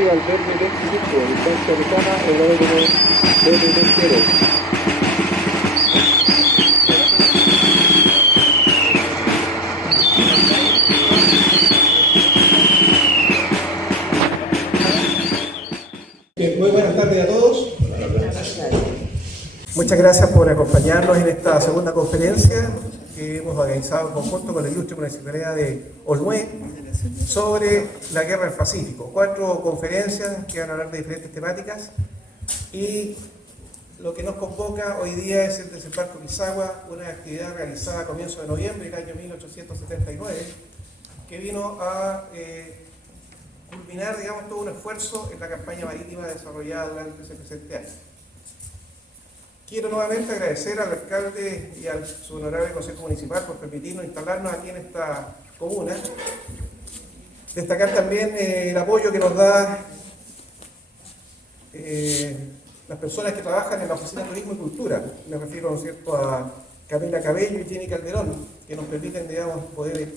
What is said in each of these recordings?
Al verde 25, distancia lejana, el verde 20. Muy buenas tardes a todos. Muchas gracias por acompañarnos en esta segunda conferencia que hemos organizado en conjunto con la Ilustre Municipalidad de Olmué sobre la guerra del Pacífico. 4 conferencias que van a hablar de diferentes temáticas y lo que nos convoca hoy día es el Desembarco Pisagua, una actividad realizada a comienzos de noviembre del año 1879 que vino a culminar, digamos, todo un esfuerzo en la campaña marítima desarrollada durante ese presente año. Quiero nuevamente agradecer al alcalde y al su honorable Consejo Municipal por permitirnos instalarnos aquí en esta comuna. Destacar también el apoyo que nos da las personas que trabajan en la Oficina de Turismo y Cultura. Me refiero, ¿no es cierto?, a Camila Cabello y Jenny Calderón, que nos permiten, digamos, poder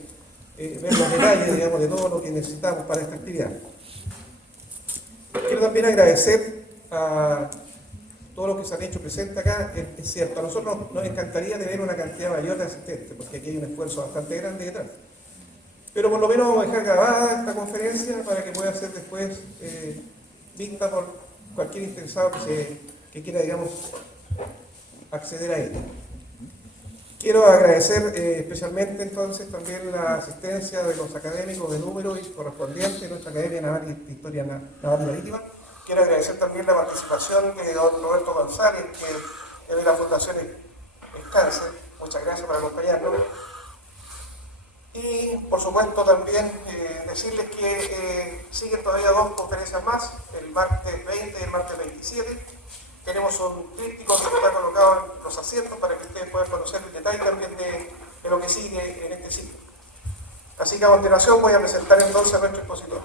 ver los detalles, digamos, de todo lo que necesitamos para esta actividad. Quiero también agradecer a todos los que se han hecho presentes acá. Es cierto, a nosotros nos encantaría tener una cantidad mayor de asistentes, porque aquí hay un esfuerzo bastante grande detrás. Pero por lo menos vamos a dejar grabada esta conferencia para que pueda ser después vista por cualquier interesado que quiera, digamos, acceder a ella. Quiero agradecer especialmente entonces también la asistencia de los académicos de número y correspondientes de nuestra Academia Naval de Historia Naval y Marítima. Quiero agradecer también la participación de don Roberto González, que es de la Fundación Cáncer. Muchas gracias por acompañarnos. Y por supuesto también decirles que siguen todavía 2 conferencias más, el martes 20 y el martes 27. Tenemos un tríptico que está colocado en los asientos para que ustedes puedan conocer el detalle también de lo que sigue en este ciclo. Así que a continuación voy a presentar entonces a nuestro expositor.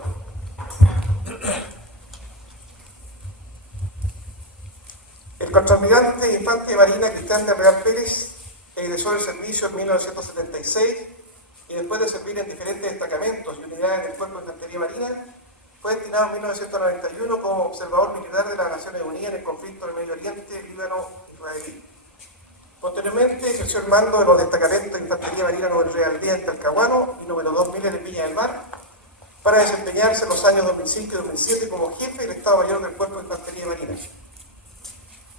El contraalmirante infante de Marina Cristian del Real Pérez egresó del servicio en 1976 y después de servir en diferentes destacamentos y unidades del Cuerpo de Infantería Marina, fue destinado en 1991 como observador militar de las Naciones Unidas en el conflicto del Medio Oriente, Líbano-Israelí. Posteriormente ejerció el mando de los destacamentos de Infantería Marina número 3 Aldea en Talcahuano y número 2 Miles de Viña del Mar, para desempeñarse en los años 2005 y 2007 como jefe del Estado Mayor del Cuerpo de Infantería Marina.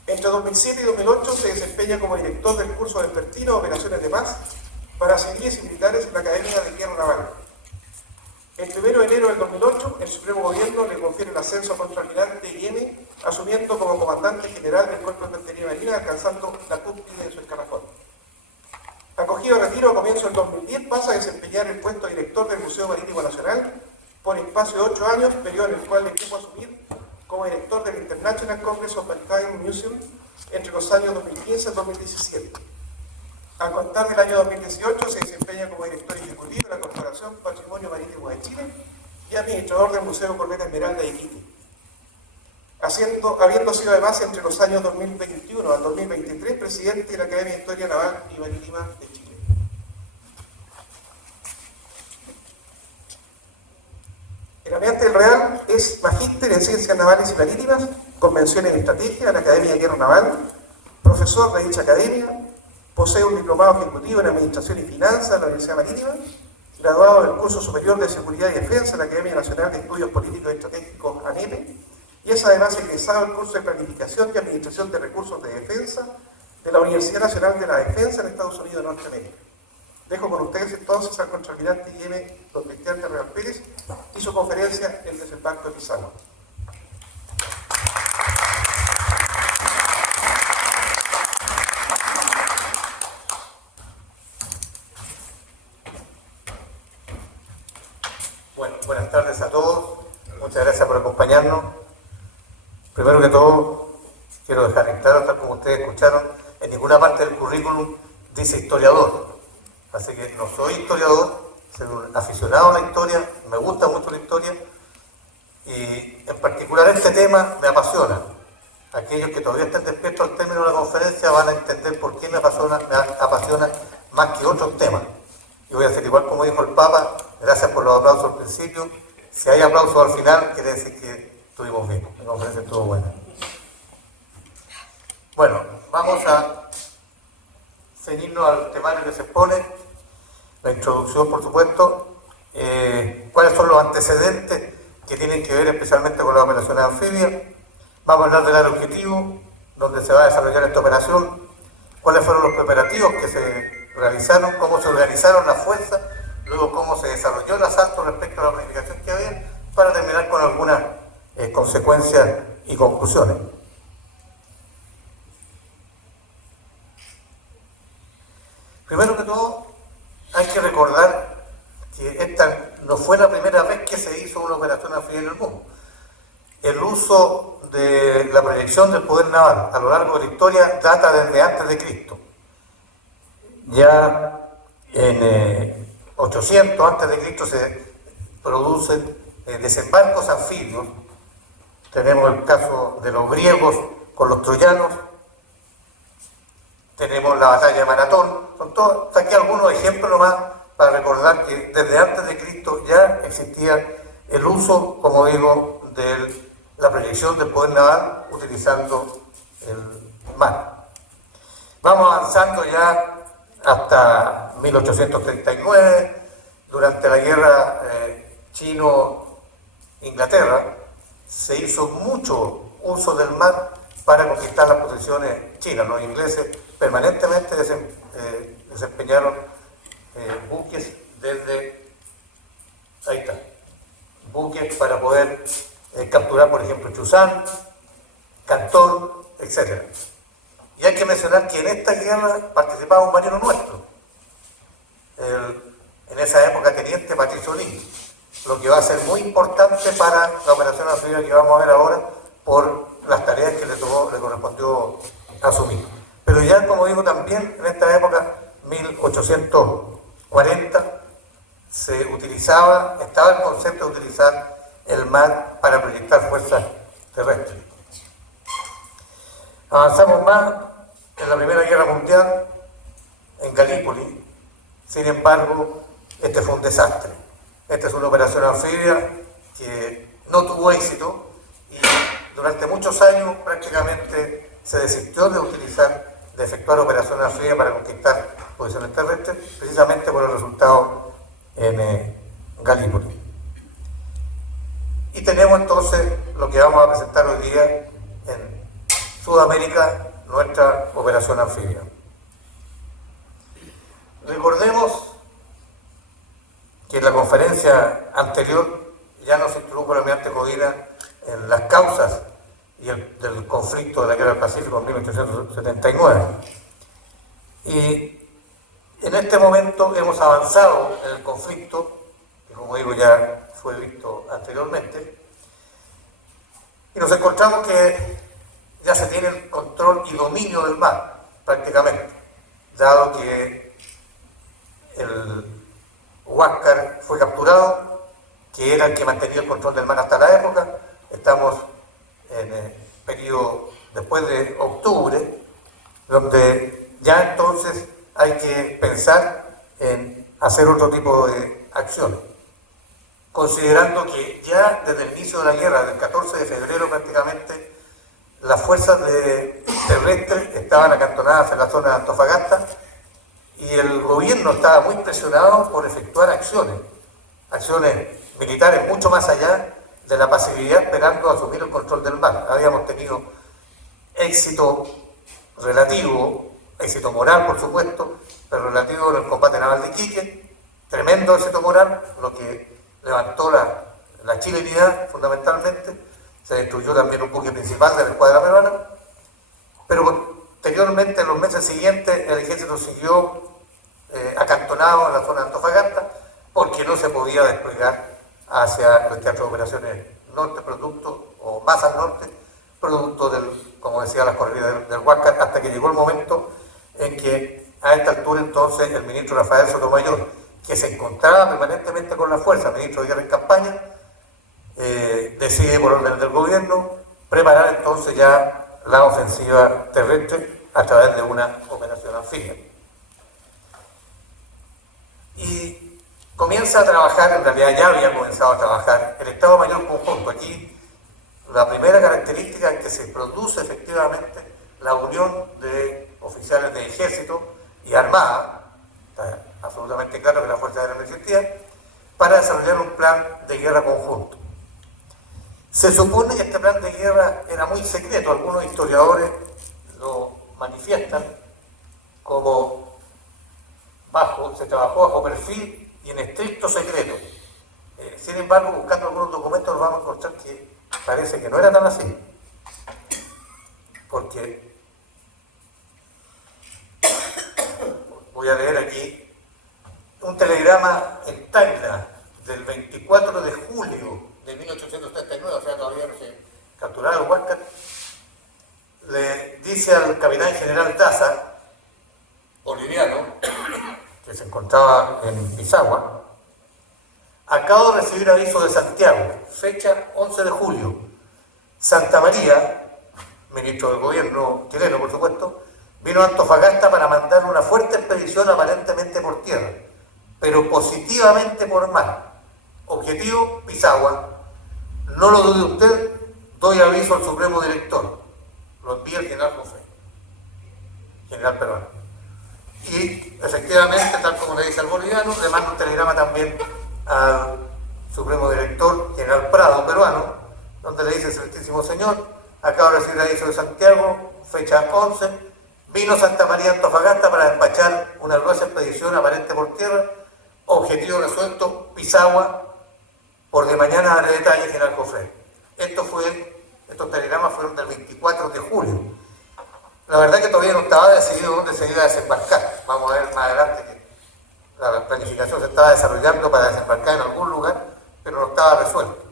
Entre 2007 y 2008 se desempeña como director del curso vespertino de Operaciones de Paz para civiles y militares en la Academia de Guerra Naval. El 1 de enero del 2008, el Supremo Gobierno le confiere el ascenso a contraalmirante IM, asumiendo como comandante general del Cuerpo de Infantería Marina, alcanzando la cúspide de su escalafón. Acogido a retiro a comienzos del 2010, pasa a desempeñar el puesto de director del Museo Marítimo Nacional por espacio de 8 años, periodo en el cual le equipo a asumir como director del International Congress of Maritime Museum entre los años 2015 y 2017. A contar del año 2018 se desempeña como director ejecutivo de la Corporación Patrimonio Marítimo de Chile y administrador del Museo Corbeta Esmeralda de Iquique, habiendo sido además entre los años 2021 al 2023 presidente de la Academia de Historia Naval y Marítima de Chile. El almirante del Real es magíster en Ciencias Navales y Marítimas, con mención en Estrategia de la Academia de Guerra Naval, profesor de dicha academia. Posee un diplomado ejecutivo en Administración y Finanzas de la Universidad Marítima, graduado del Curso Superior de Seguridad y Defensa de la Academia Nacional de Estudios Políticos y Estratégicos ANEPE, y es además egresado del curso de Planificación y Administración de Recursos de Defensa de la Universidad Nacional de la Defensa en Estados Unidos de Norteamérica. Dejo con ustedes entonces al contraalmirante IM, don Cristian Real Pérez, y su conferencia El Desembarco de Pisagua. Bueno, buenas tardes a todos, muchas gracias por acompañarnos. Primero que todo, quiero dejar en claro, tal como ustedes escucharon, en ninguna parte del currículum dice historiador. Así que no soy historiador, soy un aficionado a la historia, me gusta mucho la historia y en particular este tema me apasiona. aquellos que todavía estén despiertos al término de la conferencia van a entender por qué me apasiona más que otros temas. Y voy a hacer igual como dijo el Papa, gracias por los aplausos al principio. Si hay aplausos al final, quiere decir que estuvimos bien, la conferencia estuvo buena. Bueno, vamos a ceñirnos al temario que se expone, la introducción, por supuesto, cuáles son los antecedentes que tienen que ver especialmente con las operaciones anfibias. Vamos a hablar del área objetivo, donde se va a desarrollar esta operación, cuáles fueron los preparativos que se realizaron, cómo se organizaron las fuerzas, luego cómo se desarrolló el asalto respecto a la planificación que había, para terminar con algunas consecuencias y conclusiones. Primero que todo, hay que recordar que esta no fue la primera vez que se hizo una operación anfibia en el mundo. El uso de la proyección del poder naval a lo largo de la historia data desde antes de Cristo. Ya en 800 antes de Cristo se producen desembarcos anfibios. Tenemos el caso de los griegos con los troyanos, tenemos la batalla de Maratón, son todos, aquí algunos ejemplos nomás para recordar que desde antes de Cristo ya existía el uso, como digo, de la proyección del poder naval utilizando el mar. Vamos avanzando ya hasta 1839, durante la guerra chino-Inglaterra, se hizo mucho uso del mar para conquistar las posesiones chinas. Los ingleses permanentemente desempeñaron buques desde, ahí está, buques para poder capturar, por ejemplo, Chusán, Cantón, etc. Y hay que mencionar que en esta guerra participaba un marino nuestro, en esa época teniente Patricio Lee, lo que va a ser muy importante para la operación anfibia que vamos a ver ahora por las tareas que le correspondió asumir. Pero ya, como digo, también en esta época, 1840, estaba el concepto de utilizar el mar para proyectar fuerzas terrestres. Avanzamos más en la Primera Guerra Mundial, en Galípoli. Sin embargo, este fue un desastre. Esta es una operación anfibia que no tuvo éxito y durante muchos años prácticamente se desistió de efectuar operaciones anfibias para conquistar posiciones terrestres, precisamente por el resultado en Galípoli. Y tenemos entonces lo que vamos a presentar hoy día en Sudamérica, nuestra operación anfibia. Recordemos que en la conferencia anterior ya nos introdujo el almirante Codina en las causas del conflicto de la Guerra del Pacífico en 1879. Y en este momento hemos avanzado en el conflicto, que como digo ya fue visto anteriormente, y nos encontramos que ya se tiene el control y dominio del mar, prácticamente, dado que el Huáscar fue capturado, que era el que mantenía el control del mar hasta la época. Estamos en el periodo después de octubre, donde ya entonces hay que pensar en hacer otro tipo de acciones, considerando que ya desde el inicio de la guerra, del 14 de febrero prácticamente, las fuerzas terrestres estaban acantonadas en la zona de Antofagasta y el gobierno estaba muy presionado por efectuar acciones militares mucho más allá de la pasividad, esperando asumir el control del mar. Habíamos tenido éxito relativo, éxito moral por supuesto, pero relativo en el combate naval de Iquique, tremendo éxito moral, lo que levantó la chilenidad fundamentalmente. Se destruyó también un buque principal de la escuadra peruana, pero posteriormente en los meses siguientes el ejército siguió acantonado en la zona de Antofagasta porque no se podía desplegar hacia el teatro de operaciones norte, producto, o más al norte, producto del, como decía, las corridas del Huáscar, hasta que llegó el momento en que a esta altura entonces el ministro Rafael Sotomayor, que se encontraba permanentemente con la fuerza, ministro de Guerra en campaña, decide por orden del gobierno preparar entonces ya la ofensiva terrestre a través de una operación anfibia. Y comienza a trabajar, en realidad ya había comenzado a trabajar, el Estado Mayor Conjunto. Aquí la primera característica es que se produce efectivamente la unión de oficiales de ejército y armada, está absolutamente claro que la Fuerza Aérea no existía, para desarrollar un plan de guerra conjunto. Se supone que este plan de guerra era muy secreto, algunos historiadores lo manifiestan como se trabajó bajo perfil y en estricto secreto. Sin embargo, buscando algunos documentos nos vamos a encontrar que parece que no era tan así, porque voy a leer aquí un telegrama en Tacna del 24 de julio de 1839, o sea, todavía no se capturaba el Huáscar. Le dice al capitán general Daza, boliviano, que se encontraba en Pisagua: acabo de recibir aviso de Santiago, fecha 11 de julio. Santa María, ministro del gobierno chileno por supuesto, vino a Antofagasta para mandar una fuerte expedición aparentemente por tierra, pero positivamente por mar. Objetivo, Pisagua. No lo dude usted, doy aviso al Supremo Director. Lo envía el general José, general peruano. Y efectivamente, tal como le dice al boliviano, le manda un telegrama también al Supremo Director, general Prado, peruano, donde le dice: excelentísimo señor, acabo de recibir aviso de Santiago, fecha 11, vino Santa María Antofagasta para despachar una gruesa expedición aparente por tierra, objetivo resuelto, Pisagua, por de mañana daré detalle, general Jofre. Estos telegramas fueron del 24 de julio. La verdad que todavía no estaba decidido dónde se iba a desembarcar. Vamos a ver más adelante que la planificación se estaba desarrollando para desembarcar en algún lugar, pero no estaba resuelto.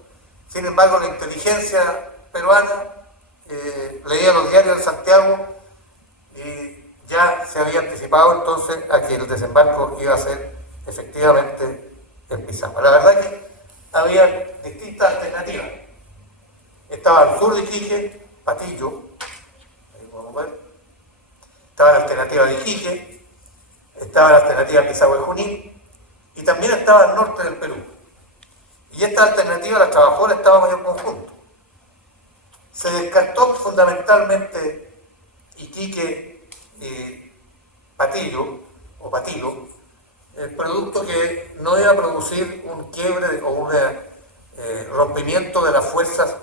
Sin embargo, la inteligencia peruana leía los diarios de Santiago y ya se había anticipado entonces a que el desembarco iba a ser efectivamente en Pisagua. La verdad que había distintas alternativas. Estaba al sur de Iquique, Patillo, ahí podemos ver. Estaba la alternativa de Iquique, estaba la alternativa de Pisagua y Junín, y también estaba al norte del Perú. Y esta alternativa la trabajó el Estado Mayor Conjunto. Se descartó fundamentalmente Iquique y Patillo, o Patilo, el producto que no iba a producir un quiebre o un rompimiento de las fuerzas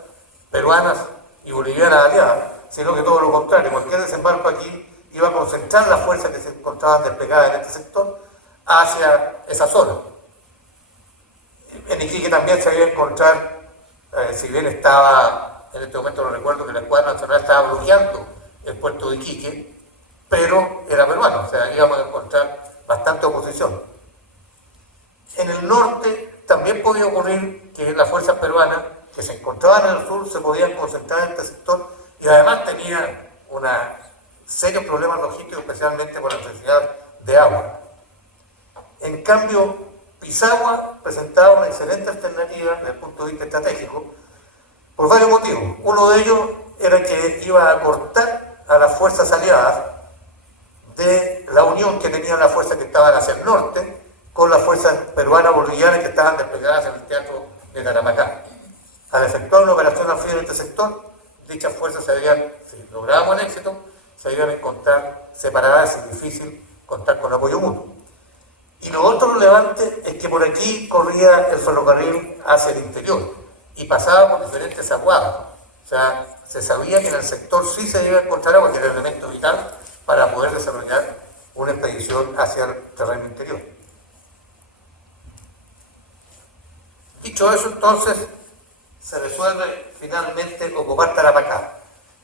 peruanas y bolivianas aliadas, sino que todo lo contrario. Cualquier desembarco aquí iba a concentrar las fuerzas que se encontraban desplegadas en este sector hacia esa zona. En Iquique también se iba a encontrar, si bien estaba, en este momento no recuerdo que la Escuadra Nacional estaba bloqueando el puerto de Iquique, pero era peruano, o sea, íbamos a encontrar bastante oposición. En el norte también podía ocurrir que las fuerzas peruanas que se encontraban en el sur se podían concentrar en este sector y además tenían serios problemas logísticos, especialmente por la necesidad de agua. En cambio, Pisagua presentaba una excelente alternativa desde el punto de vista estratégico por varios motivos. Uno de ellos era que iba a cortar a las fuerzas aliadas de la unión que tenían las fuerzas que estaban hacia el norte con las fuerzas peruanas bolivianas que estaban desplegadas en el teatro de Taramacá. Al efectuar una operación anfibia en este sector, dichas fuerzas si lográbamos el éxito, se iban a encontrar separadas y difícil contar con apoyo mutuo. Y lo otro relevante es que por aquí corría el ferrocarril hacia el interior y pasaba por diferentes aguadas. O sea, se sabía que en el sector sí se iba a encontrar agua, que era el elemento vital para poder desarrollar una expedición hacia el terreno interior. Dicho eso, entonces, se resuelve finalmente ocupar Tarapacá.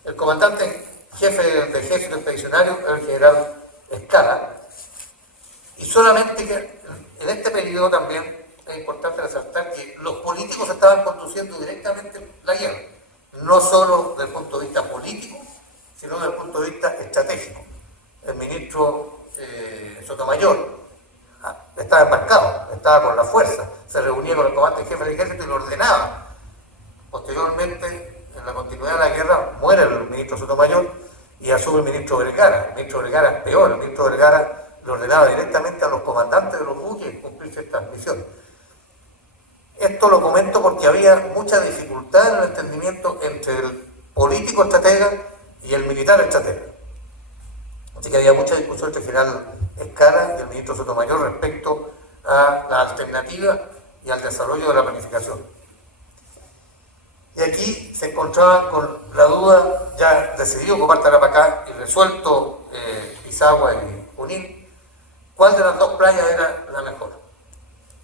El comandante jefe del ejército expedicionario era el general Escala, y solamente que en este periodo también es importante resaltar que los políticos estaban conduciendo directamente la guerra, no solo desde el punto de vista político, sino desde el punto de vista estratégico. El ministro Sotomayor estaba embarcado, estaba con la fuerza, se reunía con el comandante jefe del ejército y lo ordenaba. Posteriormente, en la continuidad de la guerra, muere el ministro Sotomayor y asume el ministro Vergara. El ministro Vergara es peor, el ministro Vergara le ordenaba directamente a los comandantes de los buques cumplir ciertas misiones. Esto lo comento porque había mucha dificultad en el entendimiento entre el político estratega y el militar estratega. Así que había mucha discusión entre el general Escala y el ministro Sotomayor respecto a la alternativa y al desarrollo de la planificación. Y aquí se encontraban con la duda, ya decidido ocupar Tarapacá y resuelto Pisagua y Junín, cuál de las dos playas era la mejor.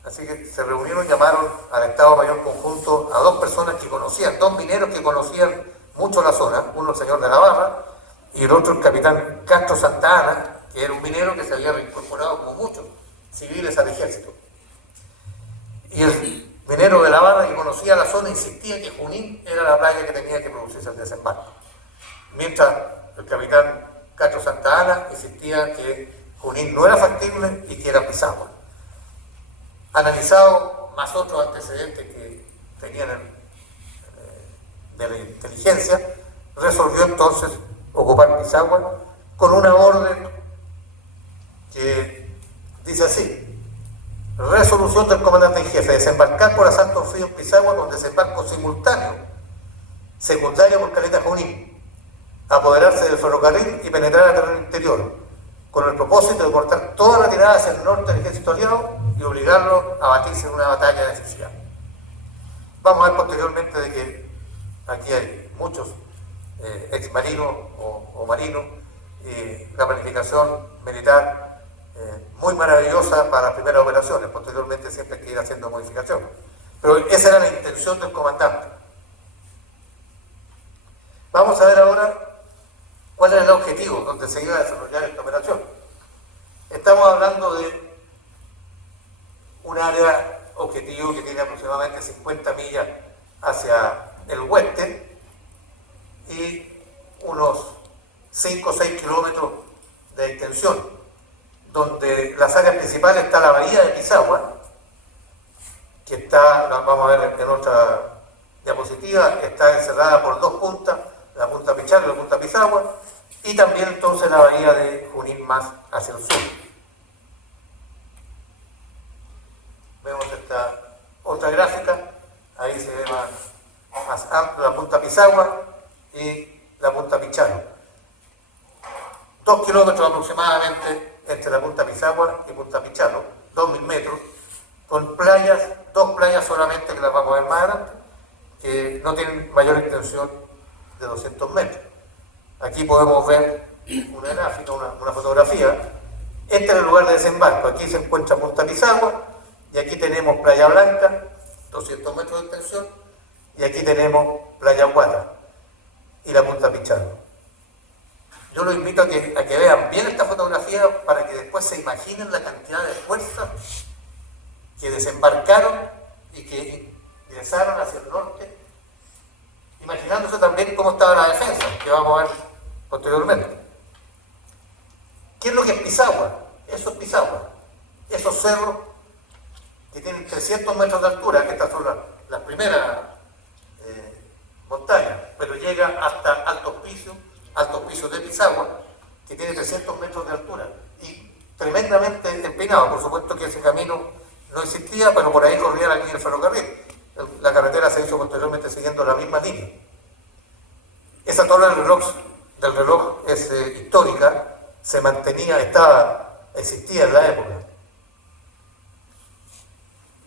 Así que se reunieron, llamaron al Estado Mayor Conjunto a dos personas que conocían, dos mineros que conocían mucho la zona, uno el señor de la Barra y el otro el capitán Castro Santa Ana, que era un minero que se había reincorporado como muchos civiles al ejército. Y el minero de la Barra, que conocía la zona, insistía que Junín era la playa que tenía que producirse el desembarco. Mientras el capitán Castro Santa Ana insistía que Junín no era factible y que era Pisagua. Analizado más otros antecedentes que tenían de la inteligencia, resolvió entonces ocupar Pisagua con una orden que dice así: resolución del comandante en jefe, desembarcar por asalto frío en Pisagua con desembarco simultáneo, secundario por Caleta Junín, apoderarse del ferrocarril y penetrar al terreno interior, con el propósito de cortar toda retirada hacia el norte del ejército aliado y obligarlo a batirse en una batalla decisiva. Vamos a ver posteriormente de que aquí hay muchos exmarinos o marinos, y la planificación militar muy maravillosa para las primeras operaciones. Posteriormente siempre hay que ir haciendo modificaciones, pero esa era la intención del comandante. Vamos a ver ahora cuál era el objetivo donde se iba a desarrollar esta operación. Estamos hablando de un área objetivo que tiene aproximadamente 50 millas hacia el oeste y unos 5 o 6 kilómetros de extensión, donde las áreas principales está la bahía de Pisagua, que está, la vamos a ver en otra diapositiva, está encerrada por dos puntas, la punta Pichal y la punta Pisagua, y también entonces la bahía de Junín más hacia el sur. Vemos esta otra gráfica, ahí se ve más amplio la punta Pisagua y la punta Pichal. 2 kilómetros aproximadamente entre la punta Pisagua y punta Pichalo, 2.000 metros, con playas, dos playas solamente que las vamos a ver más adelante, que no tienen mayor extensión de 200 metros. Aquí podemos ver una gráfica, una fotografía. Este es el lugar de desembarco. Aquí se encuentra punta Pisagua y aquí tenemos Playa Blanca, 200 metros de extensión, y aquí tenemos Playa Guata y la punta Pichalo. Yo los invito a que vean bien esta fotografía para que después se imaginen la cantidad de fuerzas que desembarcaron y que ingresaron hacia el norte, imaginándose también cómo estaba la defensa, que vamos a ver posteriormente. ¿Qué es lo que es Pisagua? Eso es Pisagua. Esos cerros que tienen 300 metros de altura, que estas son las primeras montañas, pero llega hasta altos pisos de Pisagua, que tiene 300 metros de altura y tremendamente empinado. Por supuesto que ese camino no existía, pero por ahí corría la línea del ferrocarril. La carretera se hizo posteriormente siguiendo la misma línea. Esa torre del reloj es histórica, se mantenía, existía en la época.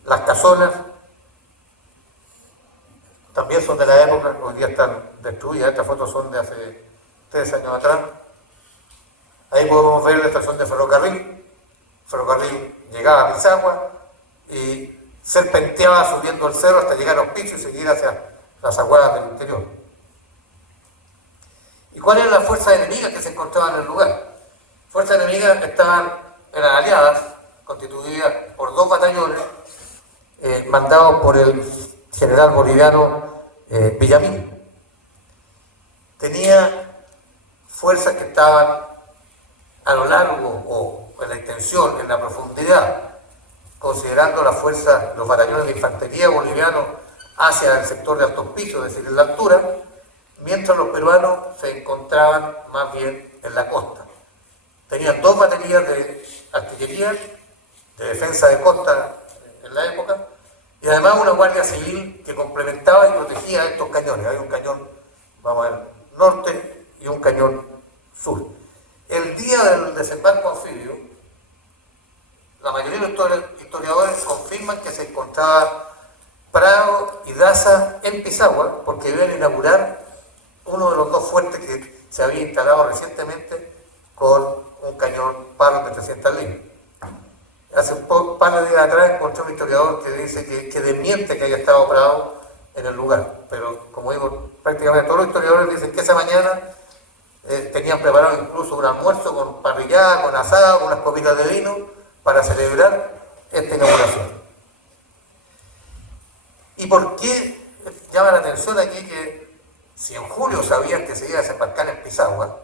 Las casonas también son de la época, hoy día están destruidas. Estas fotos son de hace 3 años atrás. Ahí podemos ver la estación de ferrocarril. El ferrocarril llegaba a Pisagua y serpenteaba subiendo el cerro hasta llegar a Hospicio y seguir hacia las aguadas del interior. ¿Y cuáles eran las fuerzas enemigas que se encontraban en el lugar? Fuerzas enemigas eran aliadas, constituidas por 2 batallones mandados por el general boliviano Villamil. Tenía fuerzas que estaban a lo largo o en la extensión, en la profundidad, considerando las fuerzas, los batallones de infantería bolivianos hacia el sector de Altos Pisos, es decir, en la altura, mientras los peruanos se encontraban más bien en la costa. Tenían 2 baterías de artillería, de defensa de costa en la época, y además una guardia civil que complementaba y protegía estos cañones. Hay un cañón, vamos a ver, norte y un cañón sur. El día del desembarco anfibio, la mayoría de los historiadores confirman que se encontraba Prado y Daza en Pisagua, porque iban a inaugurar uno de los 2 fuertes que se había instalado recientemente con un cañón palo de 300 libras. Hace un par de días atrás encontré un historiador que dice que desmiente que haya estado Prado en el lugar, pero como digo, prácticamente todos los historiadores dicen que esa mañana tenían preparado incluso un almuerzo con parrillada, con asado, con unas copitas de vino para celebrar esta inauguración. ¿Y por qué llama la atención aquí que si en julio sabían que se iba a desembarcar en Pisagua,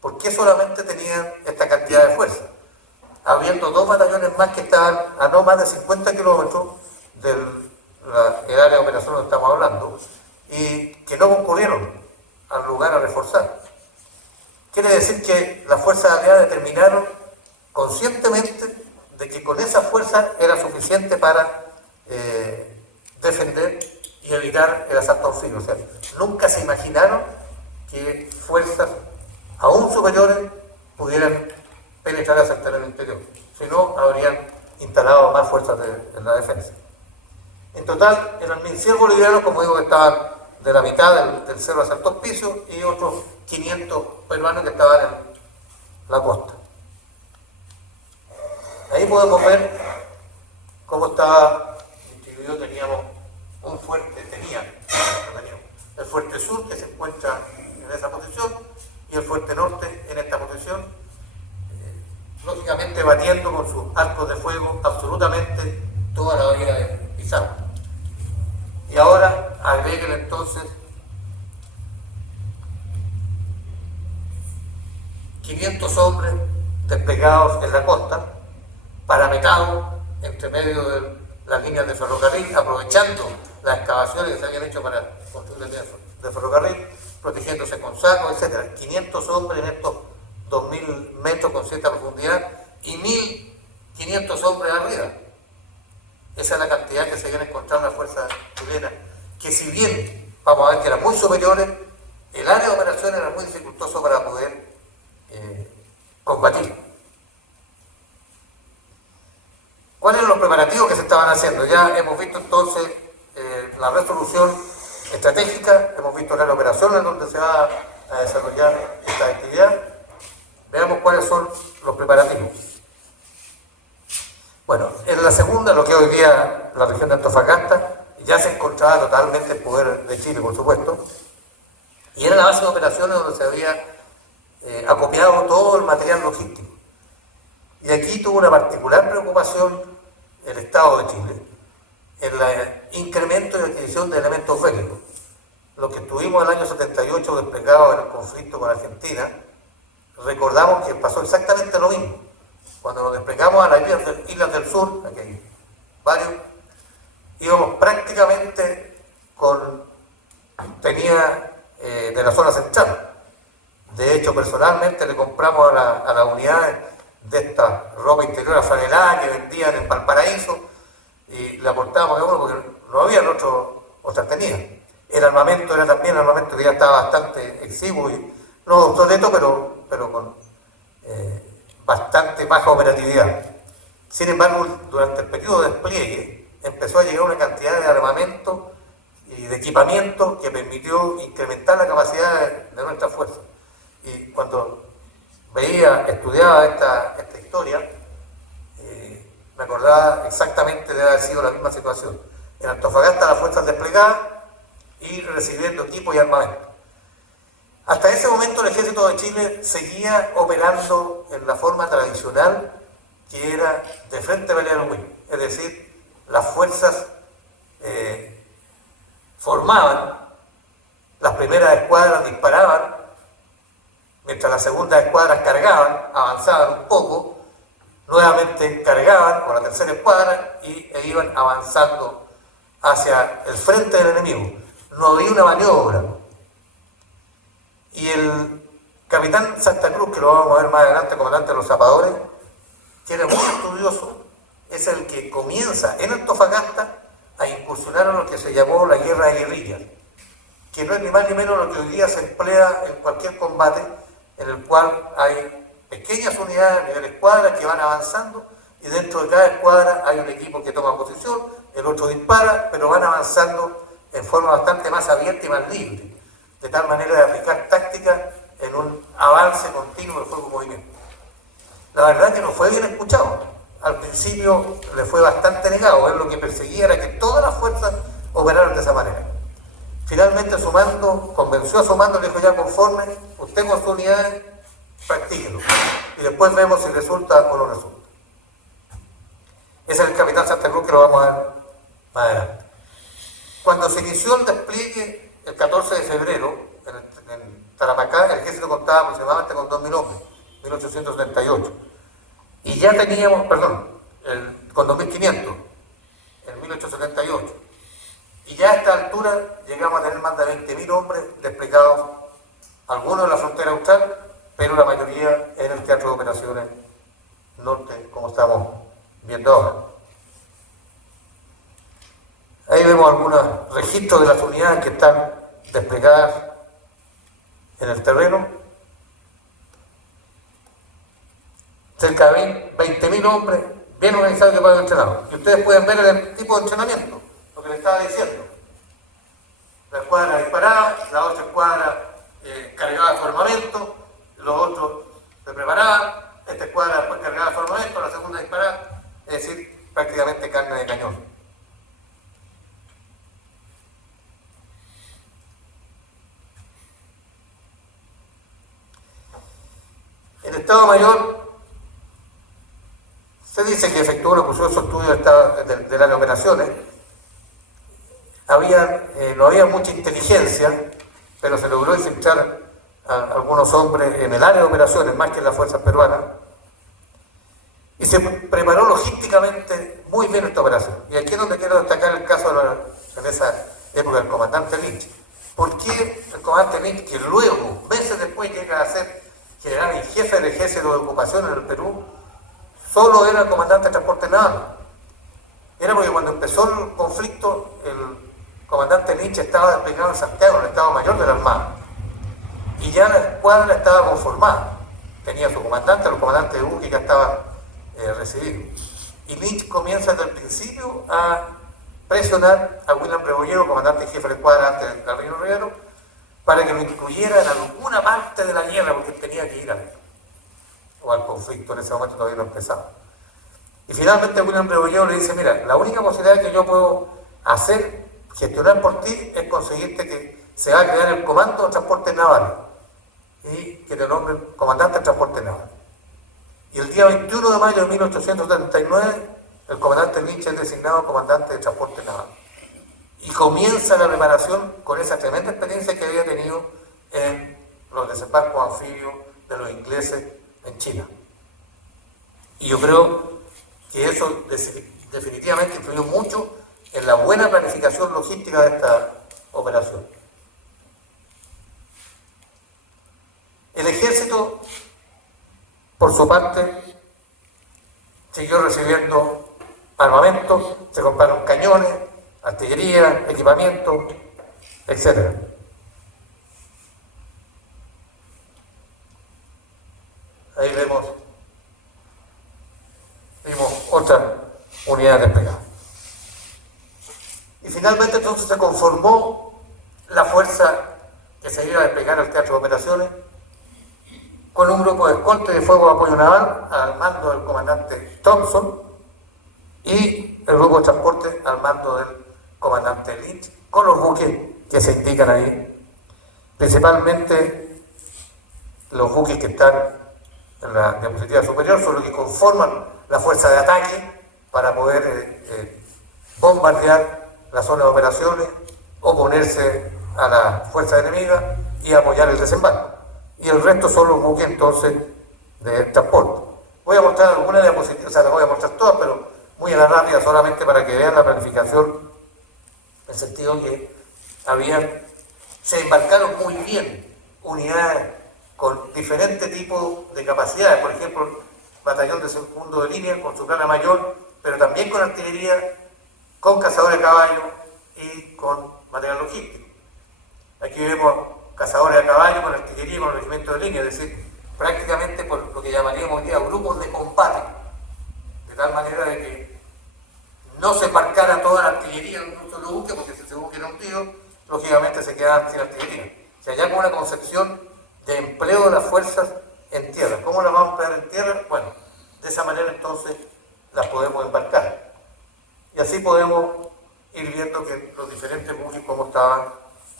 por qué solamente tenían esta cantidad de fuerza? Habiendo 2 batallones más que estaban a no más de 50 kilómetros del área de operación donde estamos hablando y que no concurrieron al lugar a reforzar. Quiere decir que las fuerzas aliadas determinaron conscientemente de que con esa fuerza era suficiente para defender y evitar el asalto anfibio. O sea, nunca se imaginaron que fuerzas aún superiores pudieran penetrar hacia el terreno interior. Si no, habrían instalado más fuerzas en la defensa. En total, eran 1.100 bolivianos, como digo, que estaban de la mitad del cerro hacia el hospicio y otros 500 peruanos que estaban en la costa. Ahí podemos ver cómo estaba distribuido. Teníamos un fuerte, el fuerte sur que se encuentra en esa posición y el fuerte norte en esta posición, lógicamente batiendo con sus arcos de fuego absolutamente toda la bahía de Pisagua. Y ahora agreguen entonces 500 hombres desplegados en la costa, parametados entre medio de las líneas de ferrocarril, aprovechando las excavaciones que se habían hecho para construir líneas de ferrocarril, protegiéndose con sacos, etc. 500 hombres en estos 2.000 metros con cierta profundidad y 1.500 hombres arriba. Esa es la cantidad que se habían encontrado en la fuerza chilena, que si bien vamos a ver que eran muy superiores, el área de operación era muy dificultoso para poder combatir. ¿Cuáles eran los preparativos que se estaban haciendo? Ya hemos visto entonces la resolución estratégica, hemos visto la operación en donde se va a desarrollar esta actividad. Veamos cuáles son los preparativos. Bueno, en la segunda, lo que hoy día la región de Antofagasta, ya se encontraba totalmente el poder de Chile, por supuesto, y era la base de operaciones donde se había acopiado todo el material logístico. Y aquí tuvo una particular preocupación el Estado de Chile en el incremento y adquisición de elementos bélicos. Los que estuvimos en el año 78 desplegados en el conflicto con Argentina, recordamos que pasó exactamente lo mismo. Cuando nos desplegamos a las islas del sur, aquí hay varios, íbamos prácticamente de la zona central. De hecho, personalmente le compramos a las unidades de esta ropa interior afranelada que vendían en Valparaíso y le aportábamos a uno porque no había otras tenidas. El armamento era también armamento que ya estaba bastante exiguo y no obsoleto, pero con bastante baja operatividad. Sin embargo, durante el periodo de despliegue empezó a llegar una cantidad de armamento y de equipamiento que permitió incrementar la capacidad de nuestra fuerza. Y cuando estudiaba esta historia, me acordaba exactamente de haber sido la misma situación. En Antofagasta las fuerzas desplegadas y recibiendo equipo y armamento. Hasta ese momento el ejército de Chile seguía operando en la forma tradicional que era de frente Belgrano Win, es decir, las fuerzas formaban, las primeras escuadras disparaban, mientras las segundas escuadras cargaban, avanzaban un poco, nuevamente cargaban con la tercera escuadra e iban avanzando hacia el frente del enemigo. No había una maniobra, Y el capitán Santa Cruz, que lo vamos a ver más adelante, comandante de los zapadores, que era muy estudioso, es el que comienza en Antofagasta a incursionar en lo que se llamó la guerra de guerrillas, que no es ni más ni menos lo que hoy día se emplea en cualquier combate, en el cual hay pequeñas unidades a nivel escuadra que van avanzando, y dentro de cada escuadra hay un equipo que toma posición, el otro dispara, pero van avanzando en forma bastante más abierta y más libre, de tal manera de aplicar tácticas en un avance continuo de fuego-movimiento. La verdad es que no fue bien escuchado. Al principio le fue bastante negado. Él lo que perseguía era que todas las fuerzas operaran de esa manera. Finalmente su mando convenció a su mando y le dijo: ya conforme, usted con su unidad, practíquelo. Y después vemos si resulta o no resulta. Ese es el capitán Santa Cruz, que lo vamos a ver más adelante. Cuando se inició el despliegue, el 14 de febrero, en Tarapacá, el ejército contaba aproximadamente con 2.000 hombres, 1878. Y ya teníamos, con 2.500, en 1878. Y ya a esta altura llegamos a tener más de 20.000 hombres desplegados, algunos en la frontera austral, pero la mayoría en el Teatro de Operaciones Norte, como estamos viendo ahora. Ahí vemos algunos registros de las unidades que están desplegadas en el terreno. Cerca de 20.000 hombres bien organizados y bien entrenados. Y ustedes pueden ver el tipo de entrenamiento, lo que les estaba diciendo. La escuadra disparaba, la otra escuadra cargaba su armamento, los otros se preparaban, esta escuadra después cargaba su armamento, la segunda disparaba, es decir, prácticamente carne de cañón. El Estado Mayor se dice que efectuó un curioso estudio de las operaciones. No había mucha inteligencia, pero se logró infiltrar a algunos hombres en el área de operaciones, más que en las fuerzas peruanas, y se preparó logísticamente muy bien esta operación. Y aquí es donde quiero destacar el caso en esa época del comandante Lynch. ¿Por qué el comandante Lynch, que luego, meses después, llega a ser general y jefe del ejército de ocupación en el Perú, solo era el comandante de transporte naval? Era porque cuando empezó el conflicto, el comandante Lynch estaba desplegado en Santiago, en el Estado Mayor de la Armada, y ya la escuadra estaba conformada. Tenía su comandante, los comandantes de buque que estaban recibidos. Y Lynch comienza desde el principio a presionar a William Rebollero, comandante y jefe de la escuadra antes del Carrino Rivero, para que lo incluyera en alguna parte de la guerra, porque tenía que ir al conflicto. En ese momento todavía no empezaba. Y finalmente William Rebollero le dice: mira, la única posibilidad que yo puedo hacer, gestionar por ti, es conseguirte que se va a crear el Comando de Transporte Naval y que te nombren comandante de transporte naval. Y el día 21 de mayo de 1879 el comandante Lynch es designado comandante de transporte naval. Y comienza la preparación con esa tremenda experiencia que había tenido en los desembarcos anfibios de los ingleses en China. Y yo creo que eso definitivamente influyó mucho en la buena planificación logística de esta operación. El ejército, por su parte, siguió recibiendo armamento, se compraron cañones, artillería, equipamiento, etc. Ahí vimos otra unidad desplegada. Y finalmente entonces se conformó la fuerza que se iba a desplegar al Teatro de Operaciones, con un grupo de escolta y de fuego de apoyo naval al mando del comandante Thompson y el grupo de transporte al mando del comandante Lynch, con los buques que se indican ahí, principalmente los buques que están en la diapositiva superior, son los que conforman la fuerza de ataque para poder bombardear la zona de operaciones, oponerse a la fuerza enemiga y apoyar el desembarco. Y el resto son los buques entonces de transporte. Voy a mostrar algunas diapositivas, o sea, las voy a mostrar todas, pero muy a la rápida, solamente para que vean la planificación, en el sentido que se embarcaron muy bien unidades con diferentes tipos de capacidades, por ejemplo, batallón de segundo de línea con su plana mayor, pero también con artillería, con cazadores de caballo y con material logístico. Aquí vemos cazadores de caballo con artillería y con regimiento de línea, es decir, prácticamente por lo que llamaríamos hoy día grupos de combate, de tal manera de que no se embarcara toda la artillería en un solo buque, porque si ese buque era hundido, lógicamente se quedaban sin artillería. O sea, ya con una concepción de empleo de las fuerzas en tierra. ¿Cómo las vamos a emplear en tierra? Bueno, de esa manera entonces las podemos embarcar. Y así podemos ir viendo que los diferentes buques, cómo estaban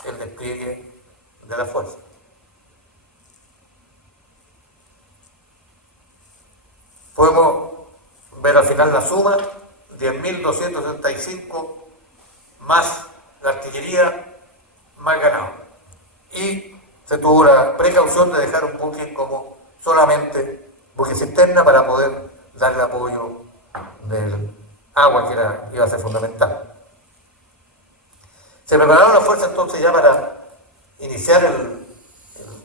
el despliegue de la fuerza. Podemos ver al final la suma, 10.265 más la artillería, más ganado. Y se tuvo la precaución de dejar un buque como solamente buque cisterna para poder darle apoyo del agua, que iba a ser fundamental. Se prepararon las fuerzas entonces ya para iniciar el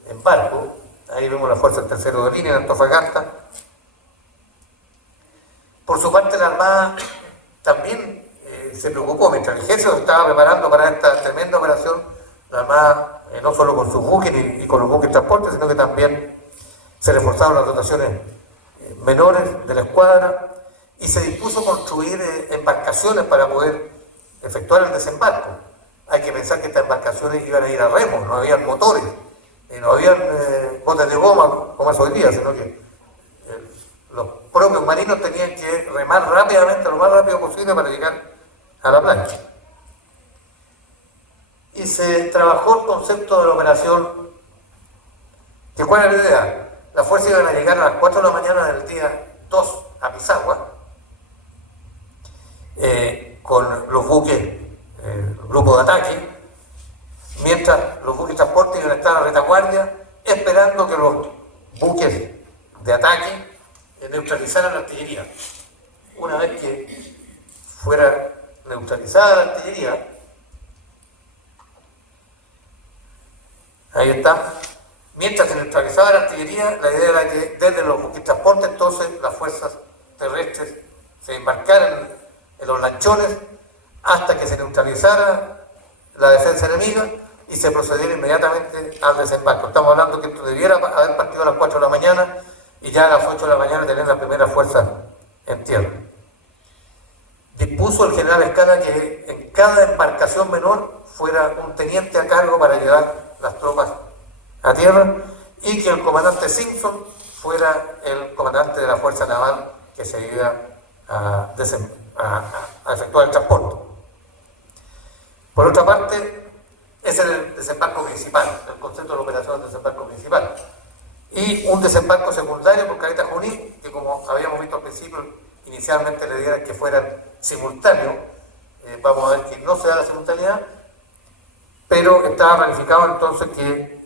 embarco. Ahí vemos la fuerza del tercero de línea en Antofagasta. Por su parte, la Armada también se preocupó. Mientras el ejército se estaba preparando para esta tremenda operación, la Armada, no solo con sus buques y con los buques de transporte, sino que también se reforzaron las dotaciones menores de la escuadra y se dispuso construir embarcaciones para poder efectuar el desembarco. Hay que pensar que estas embarcaciones iban a ir a remos, no habían motores, no habían botes de goma como es hoy día, sino que los propios marinos tenían que remar rápidamente, lo más rápido posible para llegar a la plancha. Y se trabajó el concepto de la operación, que ¿cuál era la idea? Las fuerzas iban a llegar a las 4 de la mañana del día 2 a Pisagua, con los buques, grupo de ataque, mientras los buques de transporte iban a estar a retaguardia, esperando que los buques de ataque neutralizaran la artillería. Una vez que fuera neutralizada la artillería, ahí está, mientras se neutralizaba la artillería, la idea era que desde los buques de transporte entonces las fuerzas terrestres se embarcaran en los lanchones hasta que se neutralizara la defensa enemiga y se procediera inmediatamente al desembarco. Estamos hablando que esto debiera haber partido a las 4 de la mañana y ya a las 8 de la mañana tener la primera fuerza en tierra. Dispuso el general Escala que en cada embarcación menor fuera un teniente a cargo para llevar las tropas a tierra y que el comandante Simpson fuera el comandante de la fuerza naval que se iba a efectuar el transporte. Por otra parte, ese era el desembarco principal, el concepto de la operación del desembarco principal. Y un desembarco secundario por Caleta Junín, que como habíamos visto al principio, inicialmente le dieran que fueran simultáneos. Vamos a ver que no se da la simultaneidad, pero estaba planificado entonces que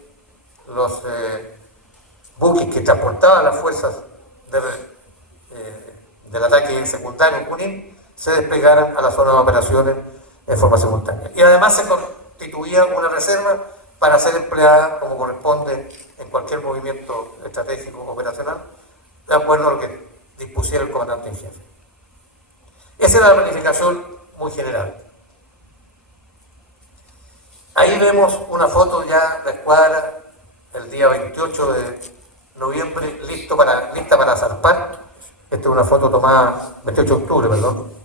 los buques que transportaban las fuerzas del ataque secundario en Junín se desplegaran a la zona de operaciones en forma simultánea. Y además se constituía una reserva para ser empleada como corresponde en cualquier movimiento estratégico operacional, de acuerdo a lo que dispusiera el comandante en jefe. Esa era la planificación muy general. Ahí vemos una foto ya de la escuadra el día 28 de noviembre, lista para zarpar. Esta es una foto tomada 28 de octubre, perdón.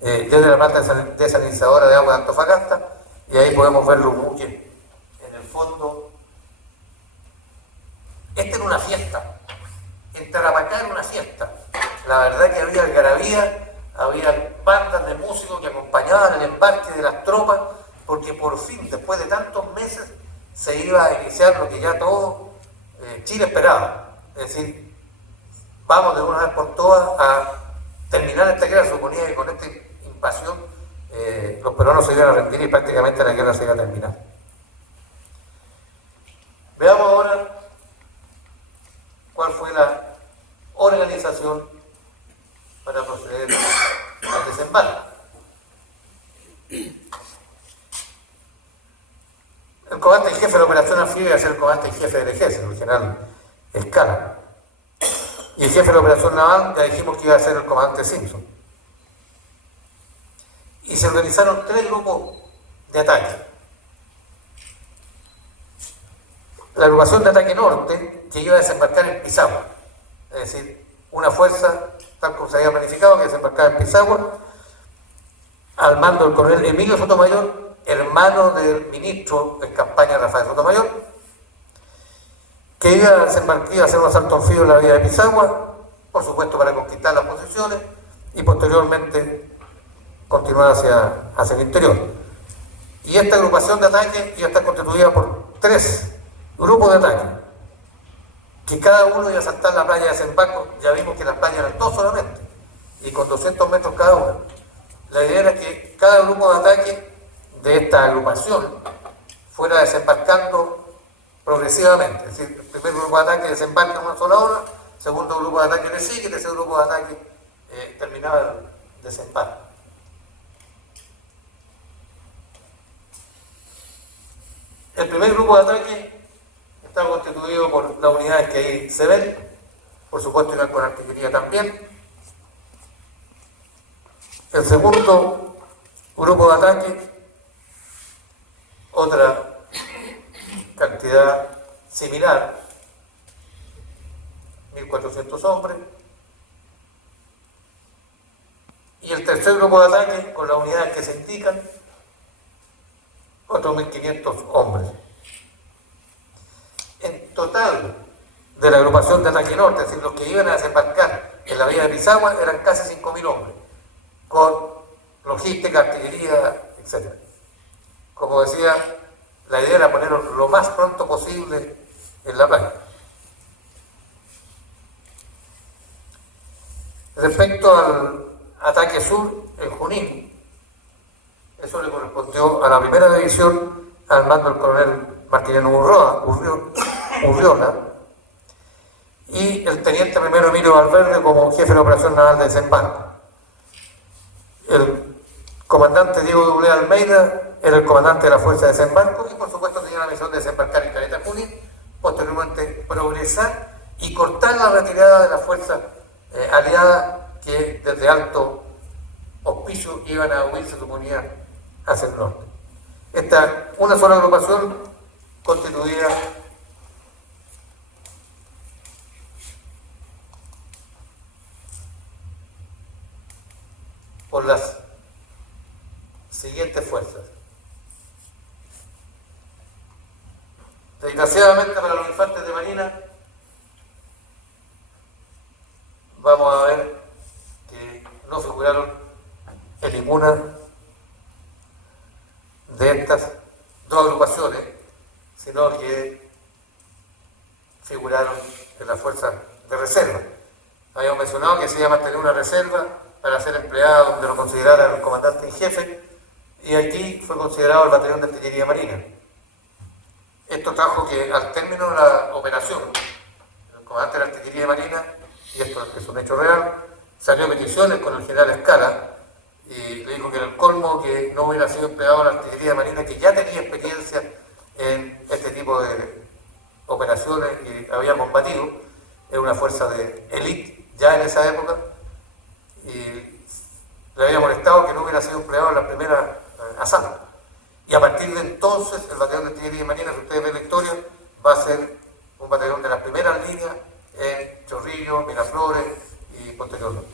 Desde la planta desalinizadora de agua de Antofagasta, y ahí podemos ver los buques en el fondo. Esta era una fiesta, en Tarapacá era una fiesta. La verdad que había algarabía, había bandas de músicos que acompañaban el embarque de las tropas, porque por fin, después de tantos meses, se iba a iniciar lo que ya todo Chile esperaba. Es decir, vamos de una vez por todas a terminar esta guerra. Suponía que con esta invasión los peruanos se iban a rendir y prácticamente la guerra se iba a terminar. Veamos ahora cuál fue la organización para proceder al desembarco. El comandante en jefe de la operación operación anfibia iba a ser el comandante en jefe del ejército, el general Escala. Y el jefe de la operación naval ya dijimos que iba a ser el comandante Simpson. Y se organizaron 3 grupos de ataque. La agrupación de ataque norte, que iba a desembarcar en Pisagua, es decir, una fuerza, tal como se había planificado, que desembarcaba en Pisagua, al mando del coronel Emilio Sotomayor, hermano del ministro en campaña Rafael Sotomayor, que iba a desembarcar, iba a hacer un asalto anfibio en la vía de Pisagua, por supuesto para conquistar las posiciones, y posteriormente continuar hacia el interior. Y esta agrupación de ataque iba a estar constituida por 3 grupos de ataque, que cada uno iba a saltar la playa de desembarco. Ya vimos que las playas eran 2 solamente, y con 200 metros cada una. La idea era que cada grupo de ataque de esta agrupación fuera desembarcando progresivamente, es decir, el primer grupo de ataque desembarca en una sola hora, el segundo grupo de ataque le sigue, y el tercer grupo de ataque terminaba el desembarco. El primer grupo de ataque estaba constituido por las unidades que ahí se ven, por supuesto iban con artillería también. El segundo grupo de ataque, otra cantidad similar, 1.400 hombres. Y el tercer grupo de ataque, con las unidades que se indican, otros 1.500 hombres. En total, de la agrupación de ataque norte, es decir, los que iban a desembarcar en la vía de Pisagua, eran casi 5.000 hombres, con logística, artillería, etc. Como decía, la idea era ponerlos lo más pronto posible en la playa. Respecto al ataque sur, en Junín, eso le correspondió a la primera división al mando del coronel Martiniano Urriola, y el teniente primero Emilio Valverde como jefe de la operación naval de desembarco. El comandante Diego Doble Almeida era el comandante de la fuerza de desembarco y por supuesto tenía la misión de desembarcar en Caleta Junín, posteriormente progresar y cortar la retirada de las fuerzas aliadas que desde Alto Hospicio iban a huir, se suponía, hacia el norte. Esta, una sola agrupación constituida por las siguientes fuerzas. Desgraciadamente para los infantes de marina, vamos a ver que no figuraron en ninguna de estas 2 agrupaciones, sino que figuraron en las fuerzas de reserva. Habíamos mencionado que se iba a mantener una reserva para ser empleada donde lo considerara el comandante en jefe, y aquí fue considerado el batallón de artillería marina. Esto trajo que al término de la operación, el comandante de la artillería marina, y esto es un hecho real, salió a peticiones con el general Escala y le dijo que era el colmo que no hubiera sido empleado la artillería marina, que ya tenía experiencia en este tipo de operaciones y había combatido, era una fuerza de élite ya en esa época, y le había molestado que no hubiera sido empleado en la primera asalto. Y a partir de entonces el batallón de artillería marina, si ustedes ven la historia, va a ser un batallón de las primeras líneas en Chorrillo, Miraflores y posteriormente.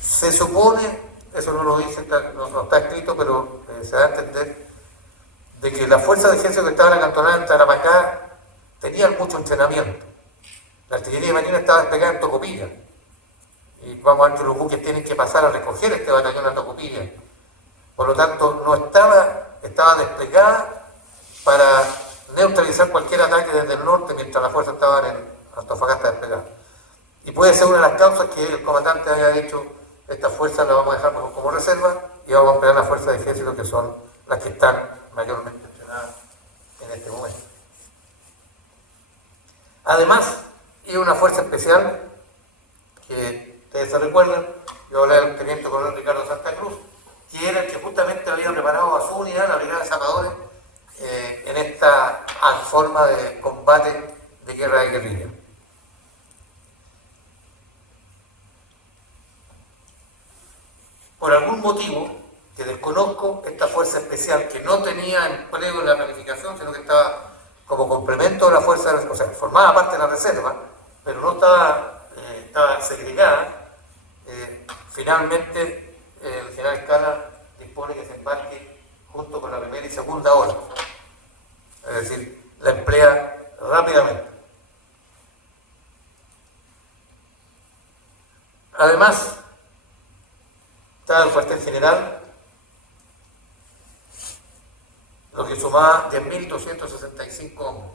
Se supone, eso no lo dice, no está escrito, pero se da a entender de que las fuerzas de ejército que estaban acantonadas en Tarapacá tenían mucho entrenamiento. La artillería marina estaba desplegada en Tocopilla, y vamos a ver que los buques tienen que pasar a recoger este batallón a Tocopilla. Por lo tanto, no estaba desplegada para neutralizar cualquier ataque desde el norte mientras las fuerzas estaban en Antofagasta desplegadas. Y puede ser una de las causas que el comandante haya dicho: estas fuerzas las vamos a dejar mejor como reserva y vamos a emplear las fuerzas de ejército, que son las que están mayormente entrenadas en este momento. Además, hay una fuerza especial que ustedes se recuerdan, yo hablé del teniente coronel Ricardo Santa Cruz, que era el que justamente había preparado a su unidad, la brigada de zapadores, en esta forma de combate de guerra de guerrilla. Por algún motivo que desconozco, esta fuerza especial que no tenía empleo en la planificación, sino que estaba como complemento de la fuerza, o sea, formaba parte de la reserva, pero no estaba segregada, finalmente el general Escala dispone que se embarque junto con la primera y segunda ola, es decir, la emplea rápidamente. Además, estaba el cuartel general, lo que sumaba 10.265 hombres.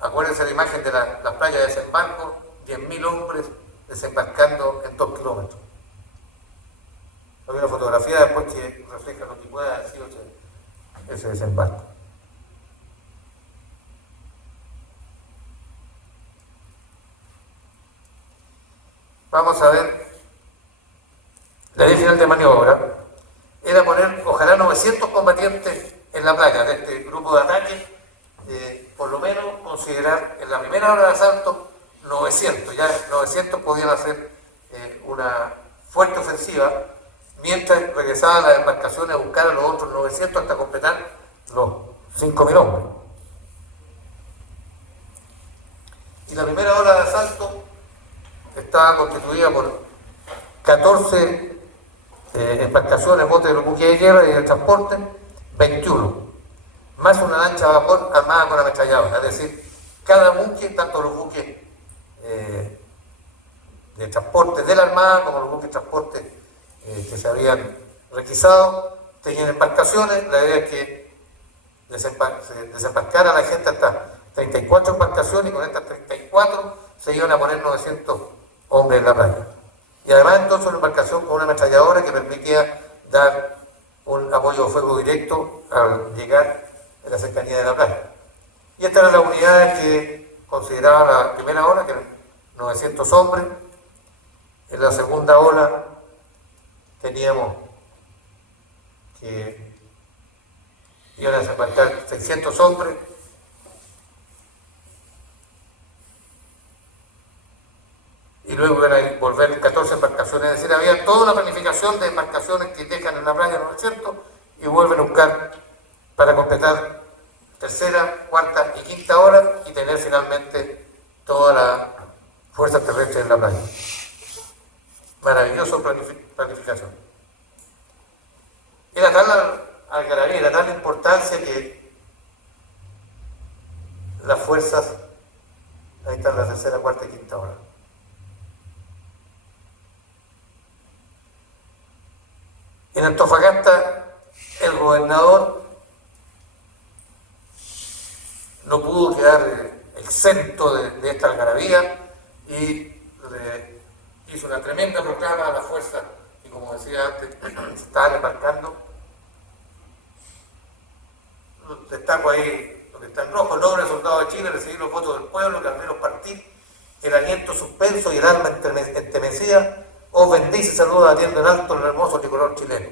Acuérdense la imagen de la playa de desembarco, 10.000 hombres desembarcando en 2 kilómetros. Hay una fotografía después que refleja lo que pueda haber sido ese desembarco. Vamos a ver, la idea final de maniobra era poner ojalá 900 combatientes en la playa de este grupo de ataque, por lo menos considerar en la primera hora de asalto 900, ya 900 podían hacer una fuerte ofensiva, mientras regresaban las embarcaciones a buscar a los otros 900 hasta completar los 5.000 hombres. Y la primera hora de asalto estaba constituida por 14 embarcaciones, botes de los buques de guerra y de transporte, 21, más una lancha de vapor armada con ametralladora, es decir, cada buque, tanto los buques de transporte de la Armada como los buques de transporte que se habían requisado, tenían embarcaciones. La idea es que desembarcara la gente hasta 34 embarcaciones, y con estas 34 se iban a poner 900 hombres en la playa. Y además entonces una embarcación con una ametralladora que permitía dar un apoyo de fuego directo al llegar en la cercanía de la playa. Y estas eran las unidades que consideraba la primera ola, que eran 900 hombres. En la segunda ola teníamos que iban a desembarcar 600 hombres. Y luego iban a volver 14 embarcaciones, es decir, había toda una planificación de embarcaciones que dejan en la playa 900 y vuelven a buscar para completar tercera, cuarta y quinta hora y tener finalmente toda la fuerza terrestre en la playa. Maravillosa planificación. Era tal algarabía, era tal importancia que las fuerzas, ahí están la tercera, cuarta y quinta hora. En Antofagasta, el gobernador no pudo quedar exento de esta algarabía y hizo una tremenda proclama a la fuerza, y como decía antes, se estaban embarcando. Destaco ahí lo que está en rojo: logra el soldado de Chile recibir los votos del pueblo, que al menos partir, el aliento suspenso y el alma entemecida os bendice y saluda, atiende en alto el hermoso tricolor chileno.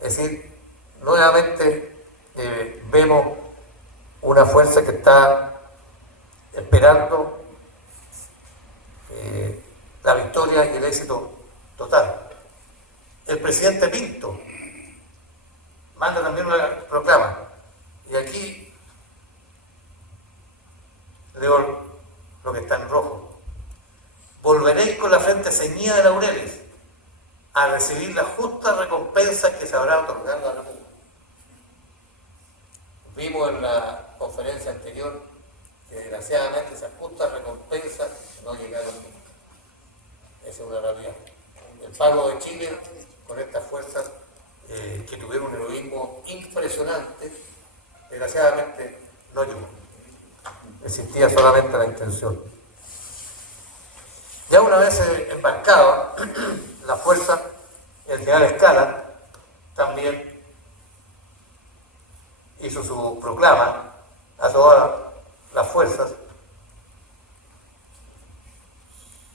Es decir, nuevamente vemos una fuerza que está esperando la victoria y el éxito total. El presidente Pinto manda también una proclama, y aquí leo lo que está en rojo: volveréis con la frente ceñida de laureles a recibir la justa recompensa que se habrá otorgado a la República. Vimos en la conferencia anterior que desgraciadamente esas justas recompensas no llegaron nunca. Esa es una realidad. El pago de Chile con estas fuerzas que tuvieron un heroísmo impresionante, desgraciadamente no llegó. Existía solamente la intención. Ya una vez embarcada la fuerza, el general Escala también hizo su proclama a todas las fuerzas: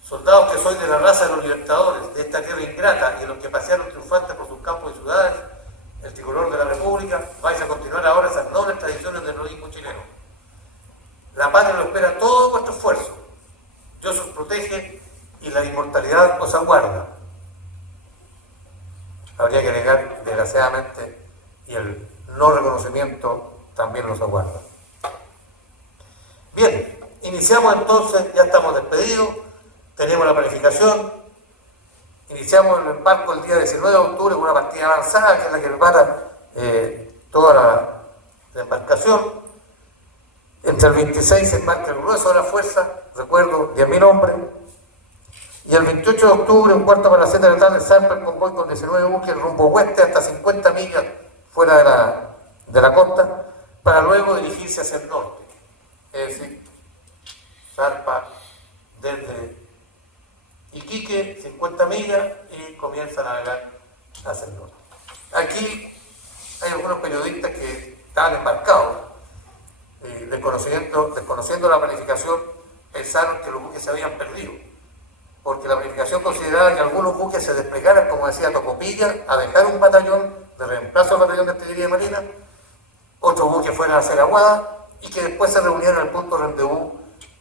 soldados que sois de la raza de los libertadores, de esta tierra ingrata, y los que pasearon triunfantes por sus campos y ciudades, el tricolor de la República, vais a continuar ahora esas nobles tradiciones de habría que negar, desgraciadamente, y el no reconocimiento también los aguarda. Bien, iniciamos entonces, ya estamos despedidos, tenemos la planificación, iniciamos el embarco el día 19 de octubre con una partida avanzada, que es la que prepara toda la embarcación. Entre el 26 se embarca el grueso de la fuerza, recuerdo, 10.000 hombres, y el 28 de octubre, un cuarto para las 7 de la tarde, zarpa el convoy con 19 buques rumbo oeste hasta 50 millas fuera de la costa, para luego dirigirse hacia el norte. Es decir, zarpa desde Iquique, 50 millas, y comienza a navegar hacia el norte. Aquí hay algunos periodistas que estaban embarcados, desconociendo la planificación, pensaron que los buques se habían perdido, porque la planificación consideraba que algunos buques se desplegaran, como decía Tocopilla, a dejar un batallón de reemplazo al batallón de artillería de marina, otros buques fueran a hacer aguada, y que después se reunieran en el punto rendezvous,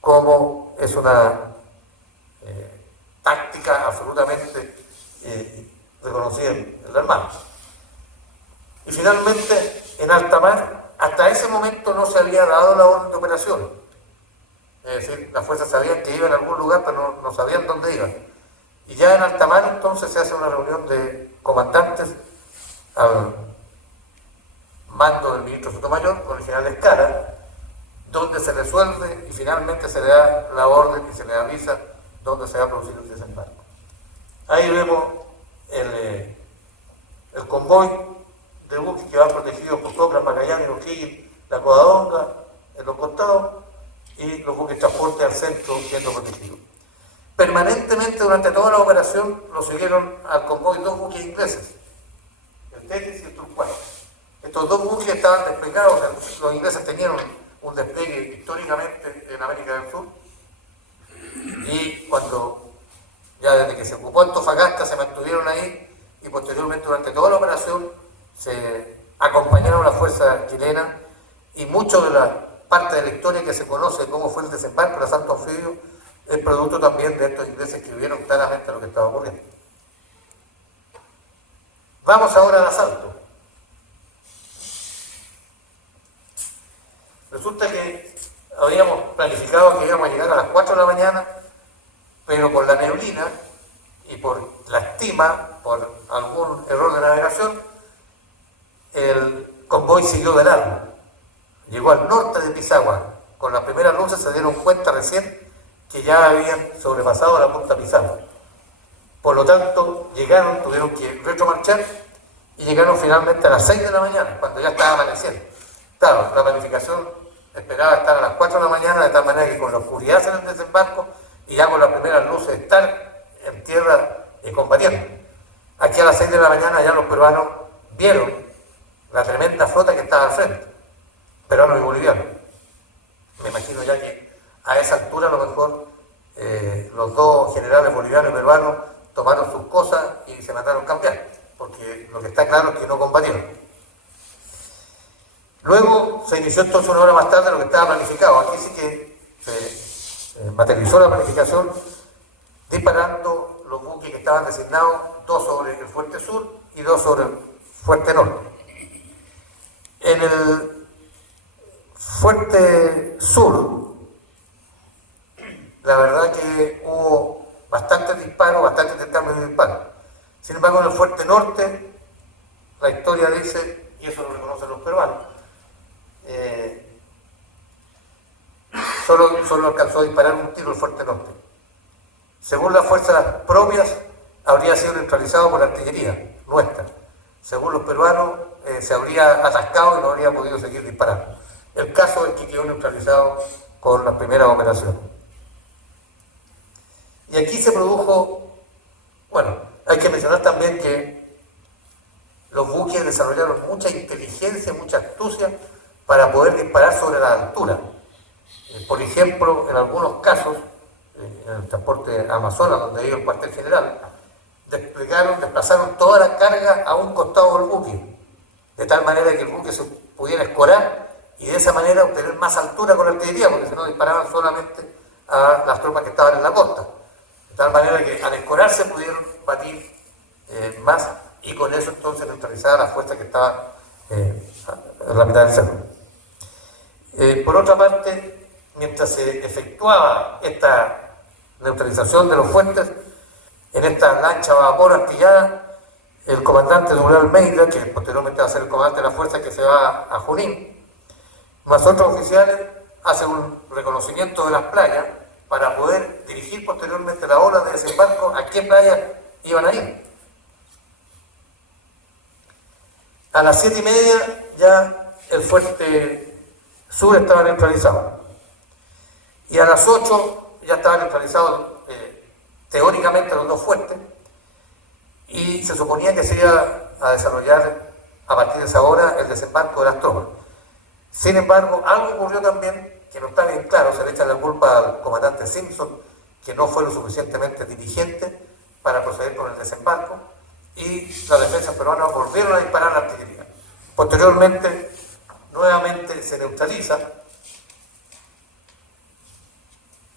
como es una táctica absolutamente reconocida en la Armada. Y finalmente, en alta mar, hasta ese momento no se había dado la orden de operación. Es decir, las fuerzas sabían que iban a algún lugar, pero no sabían dónde iban. Y ya en alta mar, entonces, se hace una reunión de comandantes al mando del ministro Sotomayor con el general Escala, donde se resuelve y finalmente se le da la orden y se le avisa dónde se va a producir el desembarco. Ahí vemos el convoy de buques que van protegidos por Coplas, Magallanes, O'Higgins, la Covadonga en los costados, y los buques de transporte al centro siendo protegidos. Permanentemente durante toda la operación lo siguieron al convoy dos buques ingleses, el Thetis y el Turquoise. Estos dos buques estaban desplegados, los ingleses tenían un despliegue históricamente en América del Sur, y cuando ya desde que se ocupó Antofagasta se mantuvieron ahí, y posteriormente durante toda la operación se acompañaron las fuerzas chilenas, y mucho de la parte de la historia que se conoce de cómo fue el desembarco, el asalto anfibio, es producto también de estos ingleses que vieron claramente lo que estaba ocurriendo. Vamos ahora al asalto. Resulta que habíamos planificado que íbamos a llegar a las 4 de la mañana, pero por la neblina y por la estima, por algún error de navegación, el convoy siguió de largo. Llegó al norte de Pisagua. Con las primeras luces se dieron cuenta recién que ya habían sobrepasado la punta Pisagua. Por lo tanto, llegaron, tuvieron que retromarchar y llegaron finalmente a las 6 de la mañana, cuando ya estaba amaneciendo. Claro, la planificación esperaba estar a las 4 de la mañana, de tal manera que con la oscuridad hacer el desembarco y ya con las primeras luces estar en tierra combatiendo. Aquí a las 6 de la mañana ya los peruanos vieron la tremenda flota que estaba al frente, peruanos y bolivianos. Me imagino ya que a esa altura a lo mejor los dos generales bolivianos y peruanos tomaron sus cosas y se mandaron a cambiar, porque lo que está claro es que no combatieron. Luego se inició entonces una hora más tarde lo que estaba planificado. Aquí sí que se materializó la planificación disparando los buques que estaban designados, 2 sobre el fuerte sur y 2 sobre el fuerte norte. En el fuerte sur, la verdad que hubo bastantes disparos, bastantes intercambios de disparos. Sin embargo, en el fuerte norte, la historia dice, y eso lo reconocen los peruanos, solo alcanzó a disparar un tiro el fuerte norte. Según las fuerzas propias, habría sido neutralizado por la artillería nuestra. Según los peruanos, se habría atascado y no habría podido seguir disparando. El caso es que quedó neutralizado con las primeras operaciones. Y aquí se produjo, bueno, hay que mencionar también que los buques desarrollaron mucha inteligencia, mucha astucia para poder disparar sobre la altura. Por ejemplo, en algunos casos, en el transporte Amazonas, donde iba el cuartel general, desplazaron toda la carga a un costado del buque, de tal manera que el buque se pudiera escorar y de esa manera obtener más altura con la artillería, porque si no disparaban solamente a las tropas que estaban en la costa. De tal manera que al escorarse pudieron batir más y con eso entonces neutralizaba la fuerza que estaba en la mitad del cerro. Por otra parte, mientras se efectuaba esta neutralización de los fuertes, en esta lancha a vapor artillada, el comandante Douglas Almeida, que posteriormente va a ser el comandante de la fuerza que se va a Junín, más otros oficiales, hacen un reconocimiento de las playas para poder dirigir posteriormente la ola de desembarco a qué playas iban a ir. A las 7:30 ya el fuerte sur estaba neutralizado. Y a las 8 ya estaban neutralizados teóricamente los dos fuertes. Y se suponía que se iba a desarrollar a partir de esa hora el desembarco de las tropas. Sin embargo, algo ocurrió también que no está bien claro. Se le echa la culpa al comandante Simpson, que no fue lo suficientemente diligente para proceder con el desembarco, y las defensas peruanas volvieron a disparar la artillería. Posteriormente, nuevamente se neutraliza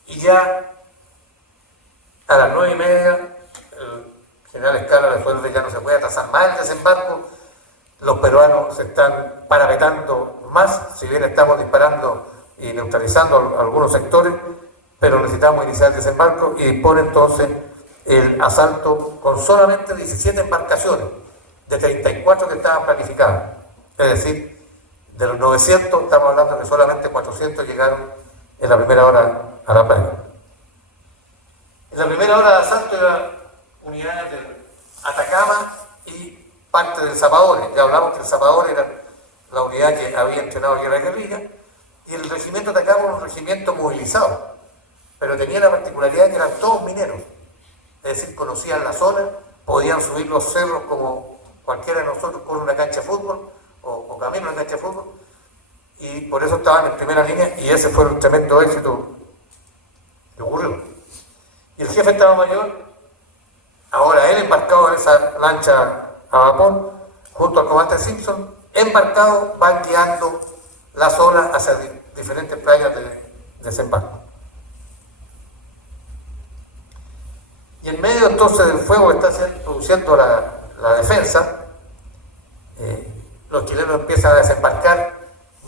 y ya a las 9:30 el general Escala resuelve que ya no se puede atrasar más el desembarco. Los peruanos se están parapetando más, si bien estamos disparando y neutralizando algunos sectores, pero necesitamos iniciar el desembarco y dispone entonces el asalto con solamente 17 embarcaciones de 34 que estaban planificadas. Es decir, de los 900 estamos hablando que solamente 400 llegaron en la primera hora a la playa. En la primera hora de asalto eran unidades del Atacama y parte del Zapadores. Ya hablamos que el Zapadores era la unidad que había entrenado guerra guerrilla, y el regimiento Atacama era un regimiento movilizado, pero tenía la particularidad de que eran todos mineros, es decir, conocían la zona, podían subir los cerros como cualquiera de nosotros con una cancha de fútbol o camino a una cancha de fútbol, y por eso estaban en primera línea, y ese fue un tremendo éxito que ocurrió. Y el jefe de Estado Mayor, ahora él embarcado en esa lancha a vapor, junto al comandante Simpson, embarcado, van guiando las olas hacia diferentes playas de desembarco. Y en medio entonces del fuego que está produciendo la defensa, los chilenos empiezan a desembarcar,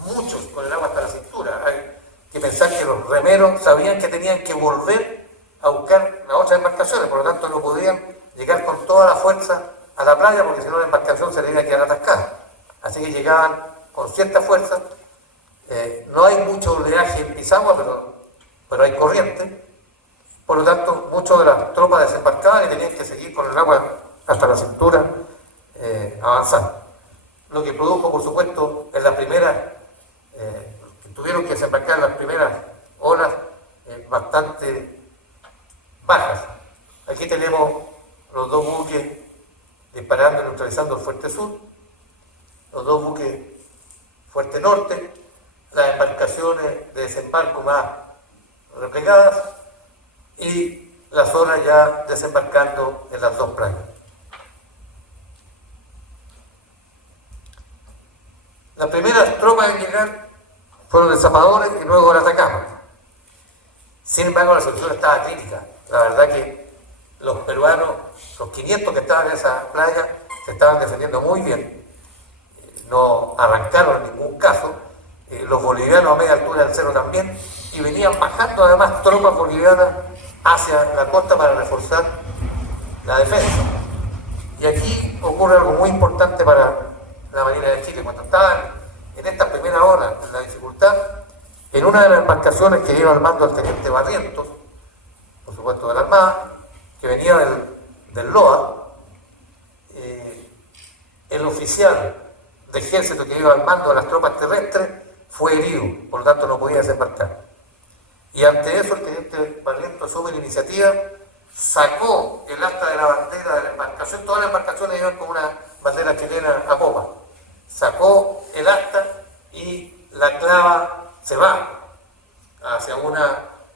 muchos con el agua hasta la cintura. Hay que pensar que los remeros sabían que tenían que volver a buscar las otras embarcaciones, por lo tanto no podían llegar con toda la fuerza a la playa, porque si no la embarcación se le iba a quedar atascada. Así que llegaban con cierta fuerza. No hay mucho oleaje en Pisagua, pero hay corriente. Por lo tanto, muchas de las tropas desembarcaban y tenían que seguir con el agua hasta la cintura avanzando. Lo que produjo, por supuesto, en la primera, tuvieron que desembarcar en las primeras olas bastante bajas. Aquí tenemos los dos buques disparando y neutralizando el Fuerte Sur, los dos buques Fuerte Norte, las embarcaciones de desembarco más replegadas y la zona ya desembarcando en las dos playas. Las primeras tropas en llegar fueron de Zapadores y luego de Atacama. Sin embargo, la situación estaba crítica. La verdad que los peruanos, los 500 que estaban en esa playa, se estaban defendiendo muy bien. No arrancaron en ningún caso. Los bolivianos a media altura del cerro también, y venían bajando además tropas bolivianas hacia la costa para reforzar la defensa. Y aquí ocurre algo muy importante para la Marina de Chile. Cuando estaban en esta primera hora, en la dificultad, en una de las embarcaciones que iba al mando el teniente Barrientos, por supuesto de la Armada, que venía del LOA, el oficial de ejército que iba al mando de las tropas terrestres fue herido, por lo tanto no podía desembarcar. Y ante eso el teniente Barrientos asume la iniciativa, sacó el asta de la bandera de la embarcación. Todas las embarcaciones iban con una bandera chilena a popa. Sacó el asta y la clava, se va hacia un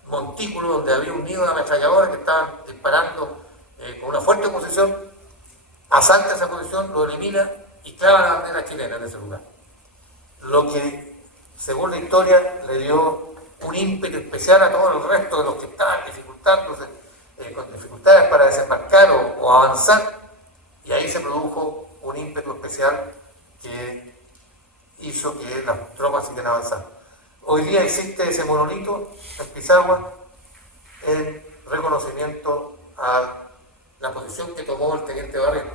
montículo donde había un nido de ametralladoras que estaban disparando con una fuerte posición, asalta esa posición, lo elimina y clava la bandera chilena en ese lugar. Lo que, según la historia, le dio un ímpetu especial a todo el resto de los que estaban dificultándose, con dificultades para desembarcar o avanzar, y ahí se produjo un un ímpetu especial que hizo que las tropas siguieran avanzando. Hoy día existe ese monolito en Pisagua en reconocimiento a la posición que tomó el teniente Barreto.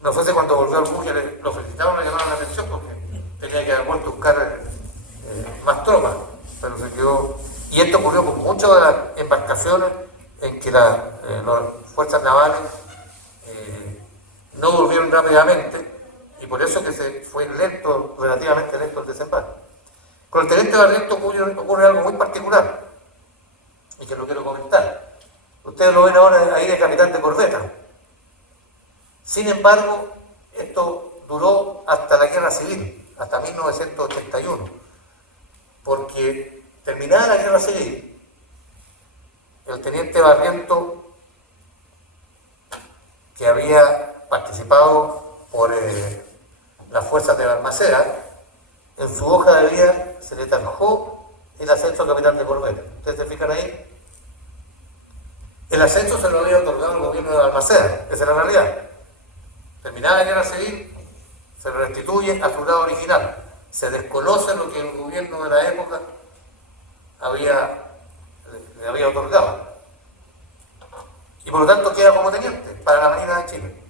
No sé si cuando volvió al buque lo felicitaron, le llamaron la atención porque tenía que haber vuelto a buscar más tropas, pero se quedó. Y esto ocurrió con muchas de las embarcaciones en que las fuerzas navales no volvieron rápidamente, y por eso que se fue lento, relativamente lento el desembarco. Con el teniente Barreto ocurre algo muy particular, y que lo quiero comentar. Ustedes lo ven ahora ahí de capitán de corbeta. Sin embargo, esto duró hasta la Guerra Civil, hasta 1981, porque terminada la Guerra Civil, el teniente Barriento, que había participado por las fuerzas de Balmaceda, en su hoja de vida se le trabajó el ascenso a capitán de corbeta. ¿Ustedes se fijan ahí? El ascenso se lo había otorgado el gobierno de Balmaceda, esa es la realidad. Terminada la Guerra Civil, se restituye a su grado original. Se desconoce lo que el gobierno de la época le había otorgado. Y por lo tanto queda como teniente para la Marina de Chile.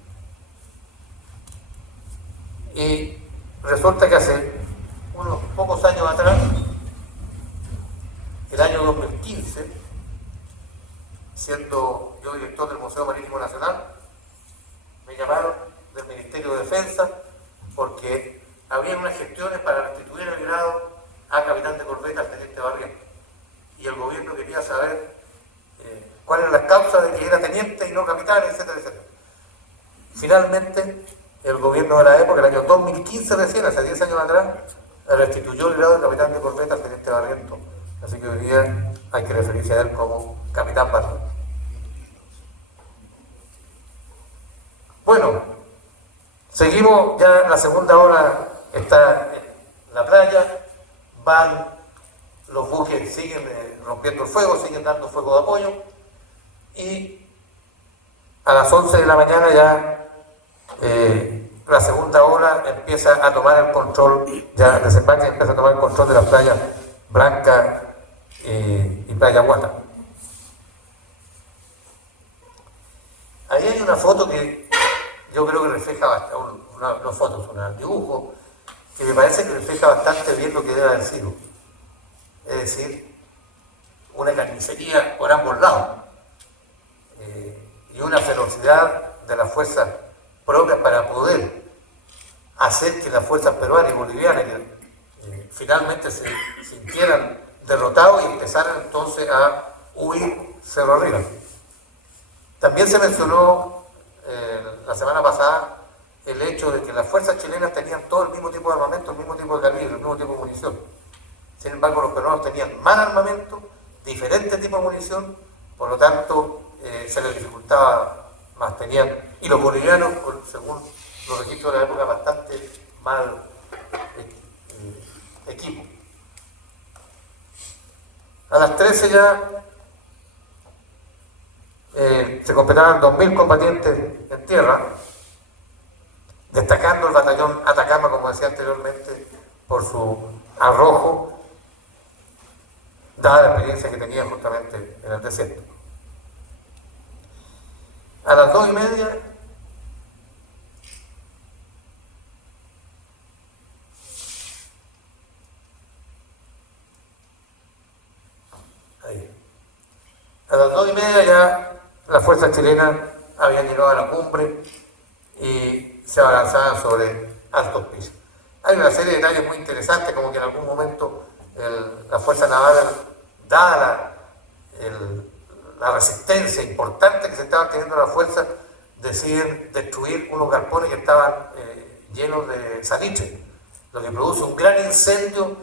Y resulta que hace unos pocos años atrás, el año 2015, siendo yo director del Museo Marítimo Nacional, me llamaron del Ministerio de Defensa porque había unas gestiones para restituir el grado a capitán de corbeta al teniente Barriento. Y el gobierno quería saber cuáles eran las causas de que era teniente y no capitán, etcétera, etcétera. Finalmente, el gobierno de la época, el año 2015 recién, hace 10 años atrás, restituyó el grado de capitán de corbeta al teniente Barriento. Así que hoy día hay que referirse a él como capitán Barriento. Bueno, seguimos, ya la segunda hora está en la playa, van los buques, siguen rompiendo el fuego, siguen dando fuego de apoyo, y a las 11 de la mañana ya la segunda ola empieza a tomar el control, ya el desembarque empieza a tomar el control de las playas Blanca y Playa Guata. Ahí hay una foto que yo creo que refleja bastante, no fotos, un dibujo, que me parece que refleja bastante bien lo que debe haber sido. Es decir, una carnicería por ambos lados y una ferocidad de las fuerzas propias para poder hacer que las fuerzas peruanas y bolivianas finalmente se sintieran derrotados y empezaran entonces a huir cerro arriba. También se mencionó la semana pasada el hecho de que las fuerzas chilenas tenían todo el mismo tipo de armamento, el mismo tipo de calibre, el mismo tipo de munición. Sin embargo, los peruanos tenían más armamento, diferente tipo de munición, por lo tanto se les dificultaba más. Tenían, y los bolivianos, según los registros de la época, bastante mal equipo. A las 13 ya se completaban 2.000 combatientes en tierra, destacando el batallón Atacama, como decía anteriormente, por su arrojo, dada la experiencia que tenía justamente en el desierto. A las 2:30 a las 2:30 ya las fuerzas chilenas habían llegado a la cumbre y se abalanzaban sobre altos pisos. Hay una serie de detalles muy interesantes, como que en algún momento las fuerzas navales, dada la resistencia importante que se estaban teniendo las fuerzas, deciden destruir unos galpones que estaban llenos de salitre, lo que produce un gran incendio,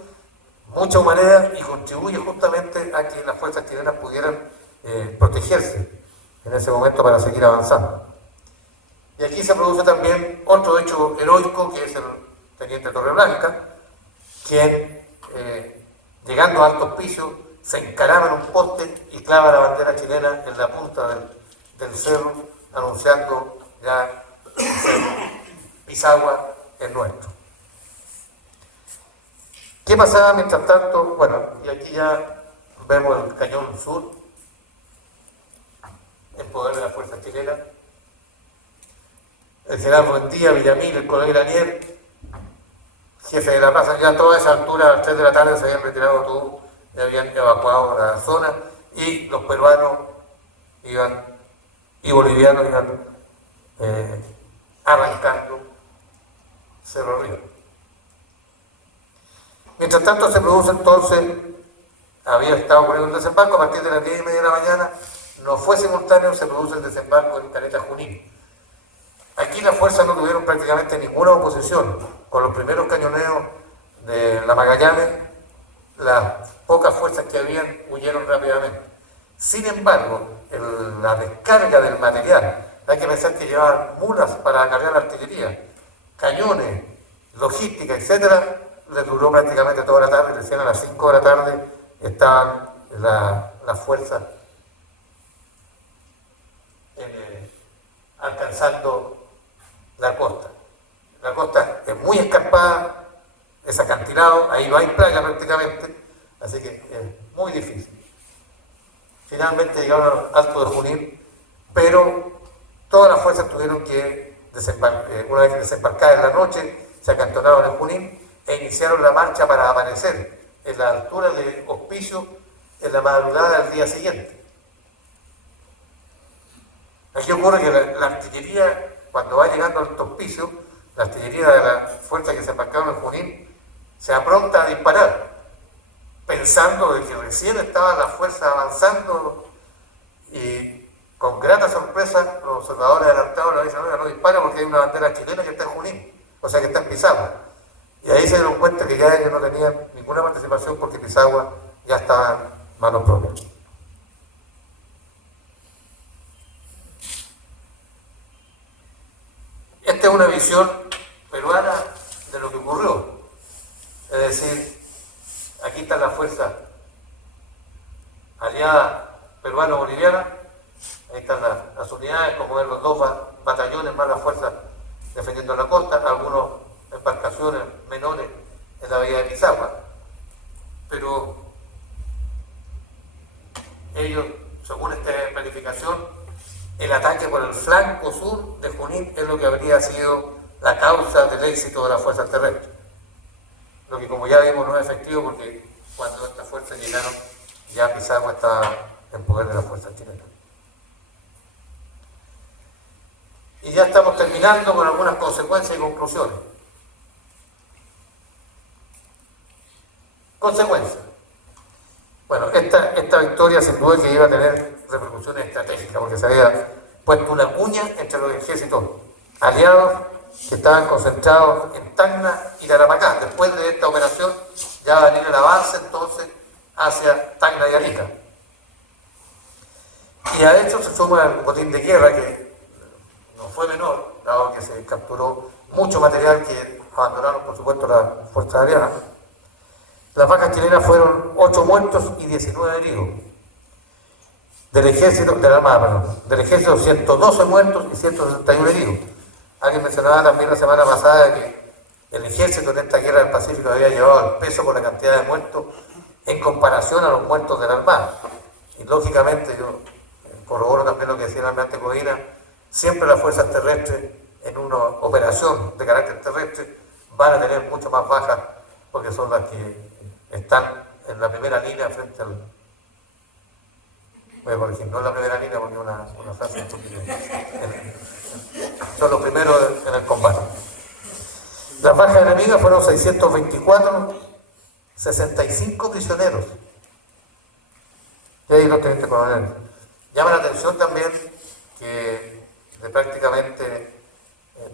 mucha humareda, y contribuye justamente a que las fuerzas chilenas pudieran protegerse en ese momento para seguir avanzando. Y aquí se produce también otro hecho heroico, que es el teniente Torreblanca, quien llegando a altos pisos se encarama en un poste y clava la bandera chilena en la punta del cerro, anunciando ya Pisagua es nuestro. ¿Qué pasaba mientras tanto? Bueno, y aquí ya vemos el cañón sur, en poder de la fuerza chilena. El general Buendía, Villamil, el coronel Anier, jefe de la plaza, ya a toda esa altura, a las 3 de la tarde, se habían retirado todos, ya habían evacuado la zona, y los peruanos iban, y bolivianos iban arrancando Cerro Río. Mientras tanto se produce entonces, había estado ocurriendo el desembarco a partir de las 10:30 de la mañana, no fue simultáneo, se produce el desembarco en Caleta Junín. Aquí las fuerzas no tuvieron prácticamente ninguna oposición. Con los primeros cañoneos de la Magallanes, las pocas fuerzas que habían huyeron rápidamente. Sin embargo, la descarga del material, hay que pensar que llevaban mulas para cargar la artillería, cañones, logística, etcétera, les duró prácticamente toda la tarde. Recién a las 5 de la tarde estaban las fuerzas alcanzando la costa. La costa es muy escarpada, es acantilado, ahí no hay playa prácticamente, así que es muy difícil. Finalmente llegaron al Alto de Junín, pero todas las fuerzas tuvieron que una vez desembarcadas en la noche, se acantonaron en Junín e iniciaron la marcha para amanecer en la altura de Hospicio en la madrugada del día siguiente. Aquí ocurre que la artillería, cuando va llegando al Hospicio, la artillería de la fuerza que se embarcaron en Junín se apronta a disparar, pensando de que recién estaban las fuerzas avanzando, y con grata sorpresa los observadores adelantados le dicen: "Oiga, no dispara porque hay una bandera chilena que está en Junín", o sea que está en Pisagua. Y ahí se dieron cuenta que ya ellos no tenían ninguna participación porque Pisagua ya estaba en manos propias. Esta es una visión peruana de lo que ocurrió. Es decir, aquí están las fuerzas aliadas peruano-bolivianas, ahí están las unidades, como ven, los dos batallones más las fuerzas defendiendo la costa, algunas embarcaciones menores en la bahía de Pisagua. Pero ellos, según esta planificación, el ataque por el flanco sur de Junín es lo que habría sido la causa del éxito de las fuerzas terrestres. Lo que, como ya vimos, no es efectivo porque cuando estas fuerzas llegaron, ya Pisagua estaba en poder de las fuerzas chilenas. Y ya estamos terminando con algunas consecuencias y conclusiones. Consecuencias. Bueno, esta victoria sin duda que iba a tener repercusiones estratégicas, porque se había puesto una cuña entre los ejércitos aliados que estaban concentrados en Tacna y Tarapacá. Después de esta operación ya va a venir el avance entonces hacia Tacna y Arica. Y a esto se suma el botín de guerra, que no fue menor, dado que se capturó mucho material que abandonaron, por supuesto, las fuerzas aliadas. Las bajas chilenas fueron 8 muertos y 19 heridos. Del ejército, de la Armada, perdón, del ejército 112 muertos y 161 heridos. Alguien mencionaba también la semana pasada que el ejército en esta guerra del Pacífico había llevado el peso por la cantidad de muertos en comparación a los muertos de la Armada. Y lógicamente, yo corroboro también lo que decía el almirante Codina, siempre las fuerzas terrestres en una operación de carácter terrestre van a tener mucho más bajas porque son las que están en la primera línea frente al... Voy a corregir, no en la primera línea porque es una frase estúpida. Son los primeros en el combate. Las bajas enemigas fueron 624, 65 prisioneros. Y ahí los tenientes coroneles. Llama la atención también que prácticamente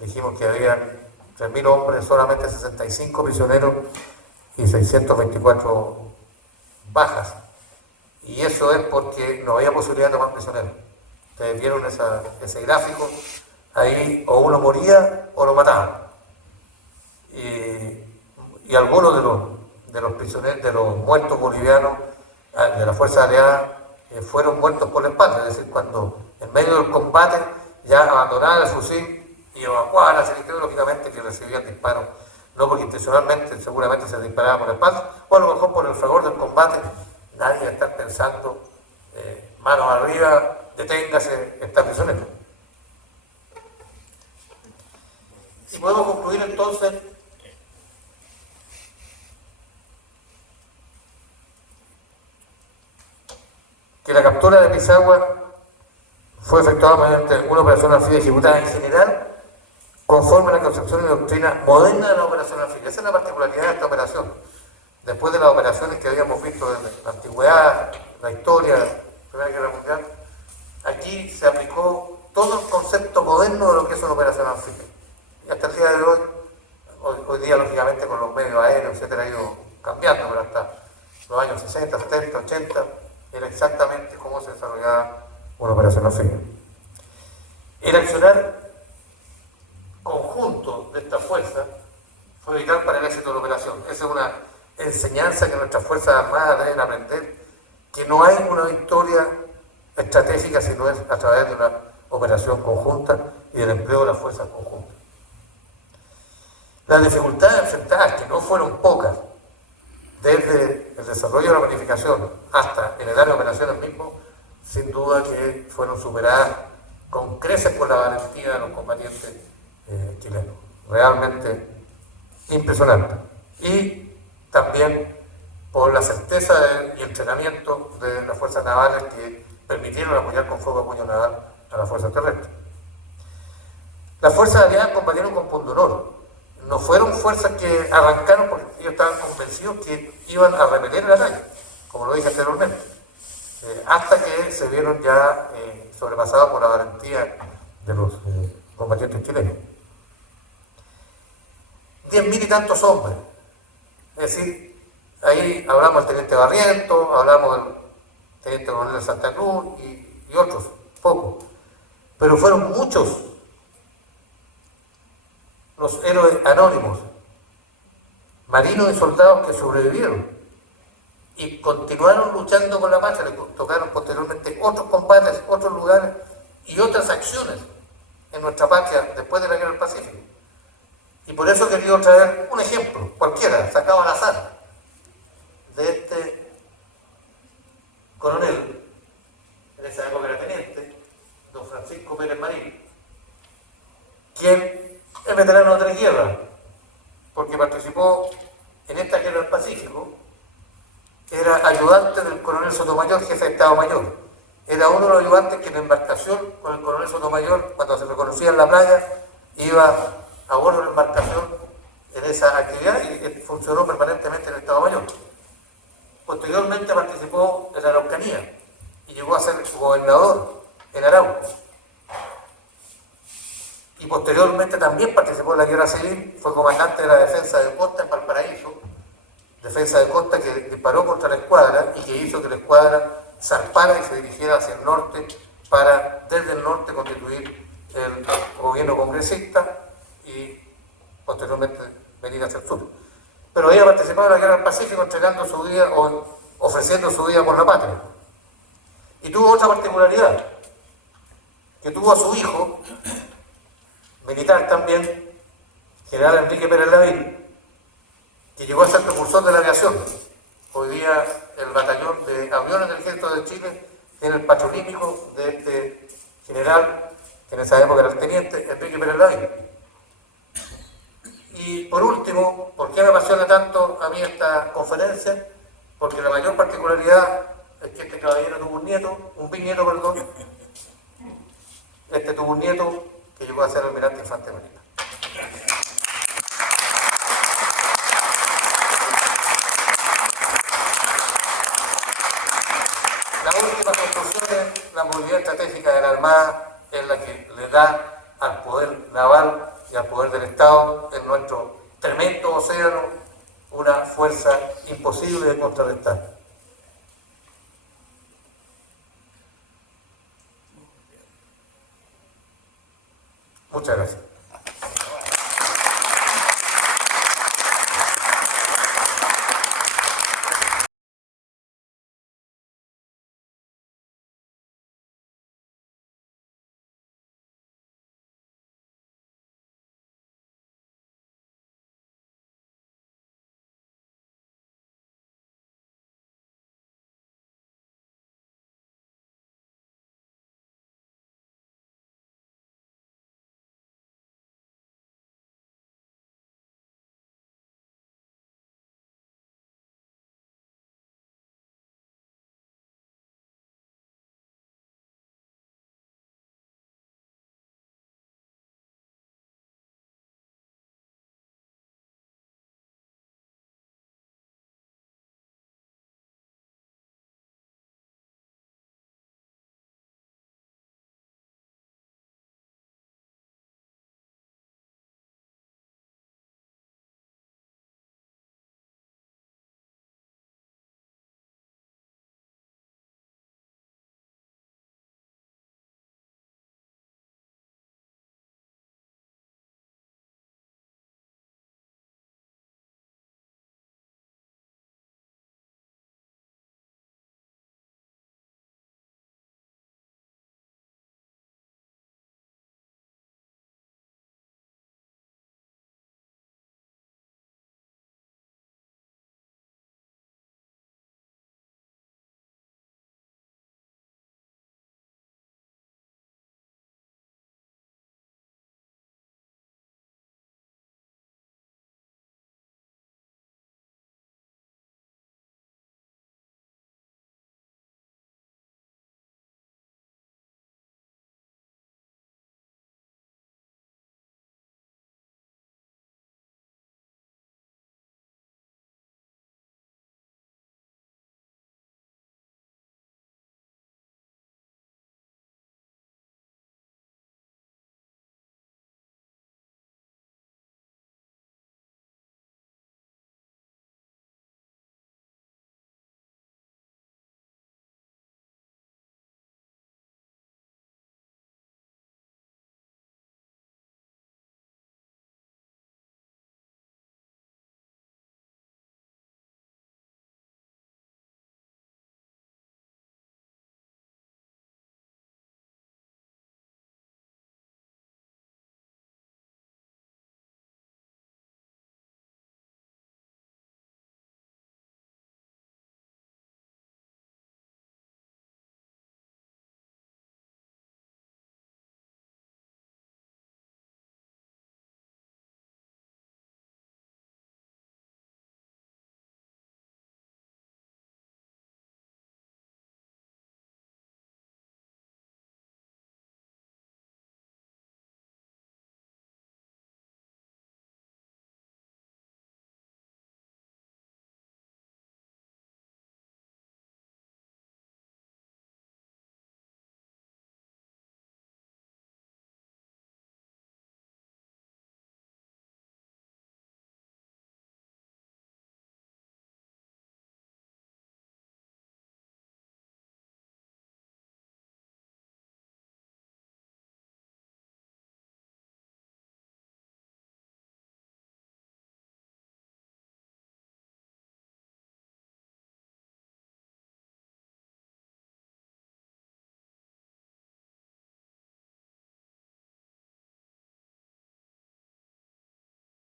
dijimos que habían 3.000 hombres, solamente 65 prisioneros y 624 bajas. Y eso es porque no había posibilidad de tomar prisioneros. Ustedes vieron ese gráfico, ahí o uno moría o lo mataban. Y algunos de los prisioneros, de los muertos bolivianos, de la fuerza aliada, fueron muertos por la espalda, es decir, cuando en medio del combate ya abandonaban el fusil y evacuaban hacia el interior, lógicamente que recibían disparos, no porque intencionalmente, seguramente se disparaba por el paso, o a lo mejor por el fragor del combate. Nadie va a estar pensando, manos arriba, deténgase, está prisionero. Y podemos concluir entonces que la captura de Pisagua fue efectuada mediante una operación anfibia ejecutada en general conforme a la concepción y doctrina moderna de la operación anfibia. Esa es la particularidad de esta operación. Después de las operaciones que habíamos visto en la antigüedad, la historia, la Primera Guerra Mundial, aquí se aplicó todo el concepto moderno de lo que es una operación anfibia. Y hasta el día de hoy día lógicamente con los medios aéreos, etcétera, ha ido cambiando, pero hasta los años 60, 70, 80, era exactamente cómo se desarrollaba una operación anfibia. El accionar conjunto de esta fuerza fue vital para el éxito de la operación. Esa es una enseñanza que nuestras Fuerzas Armadas deben aprender, que no hay una victoria estratégica si no es a través de una operación conjunta y del empleo de las fuerzas conjuntas. Las dificultades enfrentadas, que no fueron pocas, desde el desarrollo de la planificación hasta el área de operaciones mismo, sin duda que fueron superadas con creces por la valentía de los combatientes chilenos. Realmente impresionante. Y también por la certeza y entrenamiento de las fuerzas navales que permitieron apoyar con fuego a puño naval a las fuerzas terrestres. Las fuerzas aliadas combatieron con pundonor. No fueron fuerzas que arrancaron porque ellos estaban convencidos que iban a repeler el ataque, como lo dije anteriormente, hasta que se vieron ya sobrepasados por la valentía de los combatientes chilenos. 10.000 y tantos hombres, es decir, ahí hablamos del teniente Barrientos, hablamos del teniente coronel de Santa Cruz y otros, pocos, pero fueron muchos los héroes anónimos, marinos y soldados que sobrevivieron y continuaron luchando por la patria. Le tocaron posteriormente otros combates, otros lugares y otras acciones en nuestra patria después de la Guerra del Pacífico. Y por eso he querido traer un ejemplo, cualquiera, sacado al azar, de este coronel, en esa época era teniente, don Francisco Pérez Marín, quien es veterano de 3 guerras, porque participó en esta guerra del Pacífico, era ayudante del coronel Sotomayor, jefe de Estado Mayor. Era uno de los ayudantes que en embarcación con el coronel Sotomayor, cuando se reconocía en la playa, iba a bordo de la embarcación en esa actividad y funcionó permanentemente en el Estado Mayor. Posteriormente participó en la Araucanía y llegó a ser gobernador en Arauco. Y posteriormente también participó en la Guerra Civil, fue comandante de la defensa de costa en Valparaíso, defensa de costa que disparó contra la escuadra y que hizo que la escuadra zarpara y se dirigiera hacia el norte para, desde el norte, constituir el gobierno congresista y posteriormente venir hacia el sur. Pero ella participó en la Guerra del Pacífico entregando su vida o ofreciendo su vida por la patria. Y tuvo otra particularidad, que tuvo a su hijo, militar también, general Enrique Pérez Lavín, que llegó a ser precursor de la aviación. Hoy día el batallón de aviones del Ejército de Chile tiene el patronímico de este general, que en esa época era el teniente, Enrique Pérez Lavín. Y por último, ¿por qué me apasiona tanto a mí esta conferencia? Porque la mayor particularidad es que este caballero tuvo un nieto, un bisnieto, perdón. Este tuvo un nieto que llegó a ser almirante de infantería marina. La última conclusión es la movilidad estratégica de la Armada, es la que le da al poder naval y al poder del Estado en nuestro tremendo océano una fuerza imposible de contrarrestar. Muchas gracias.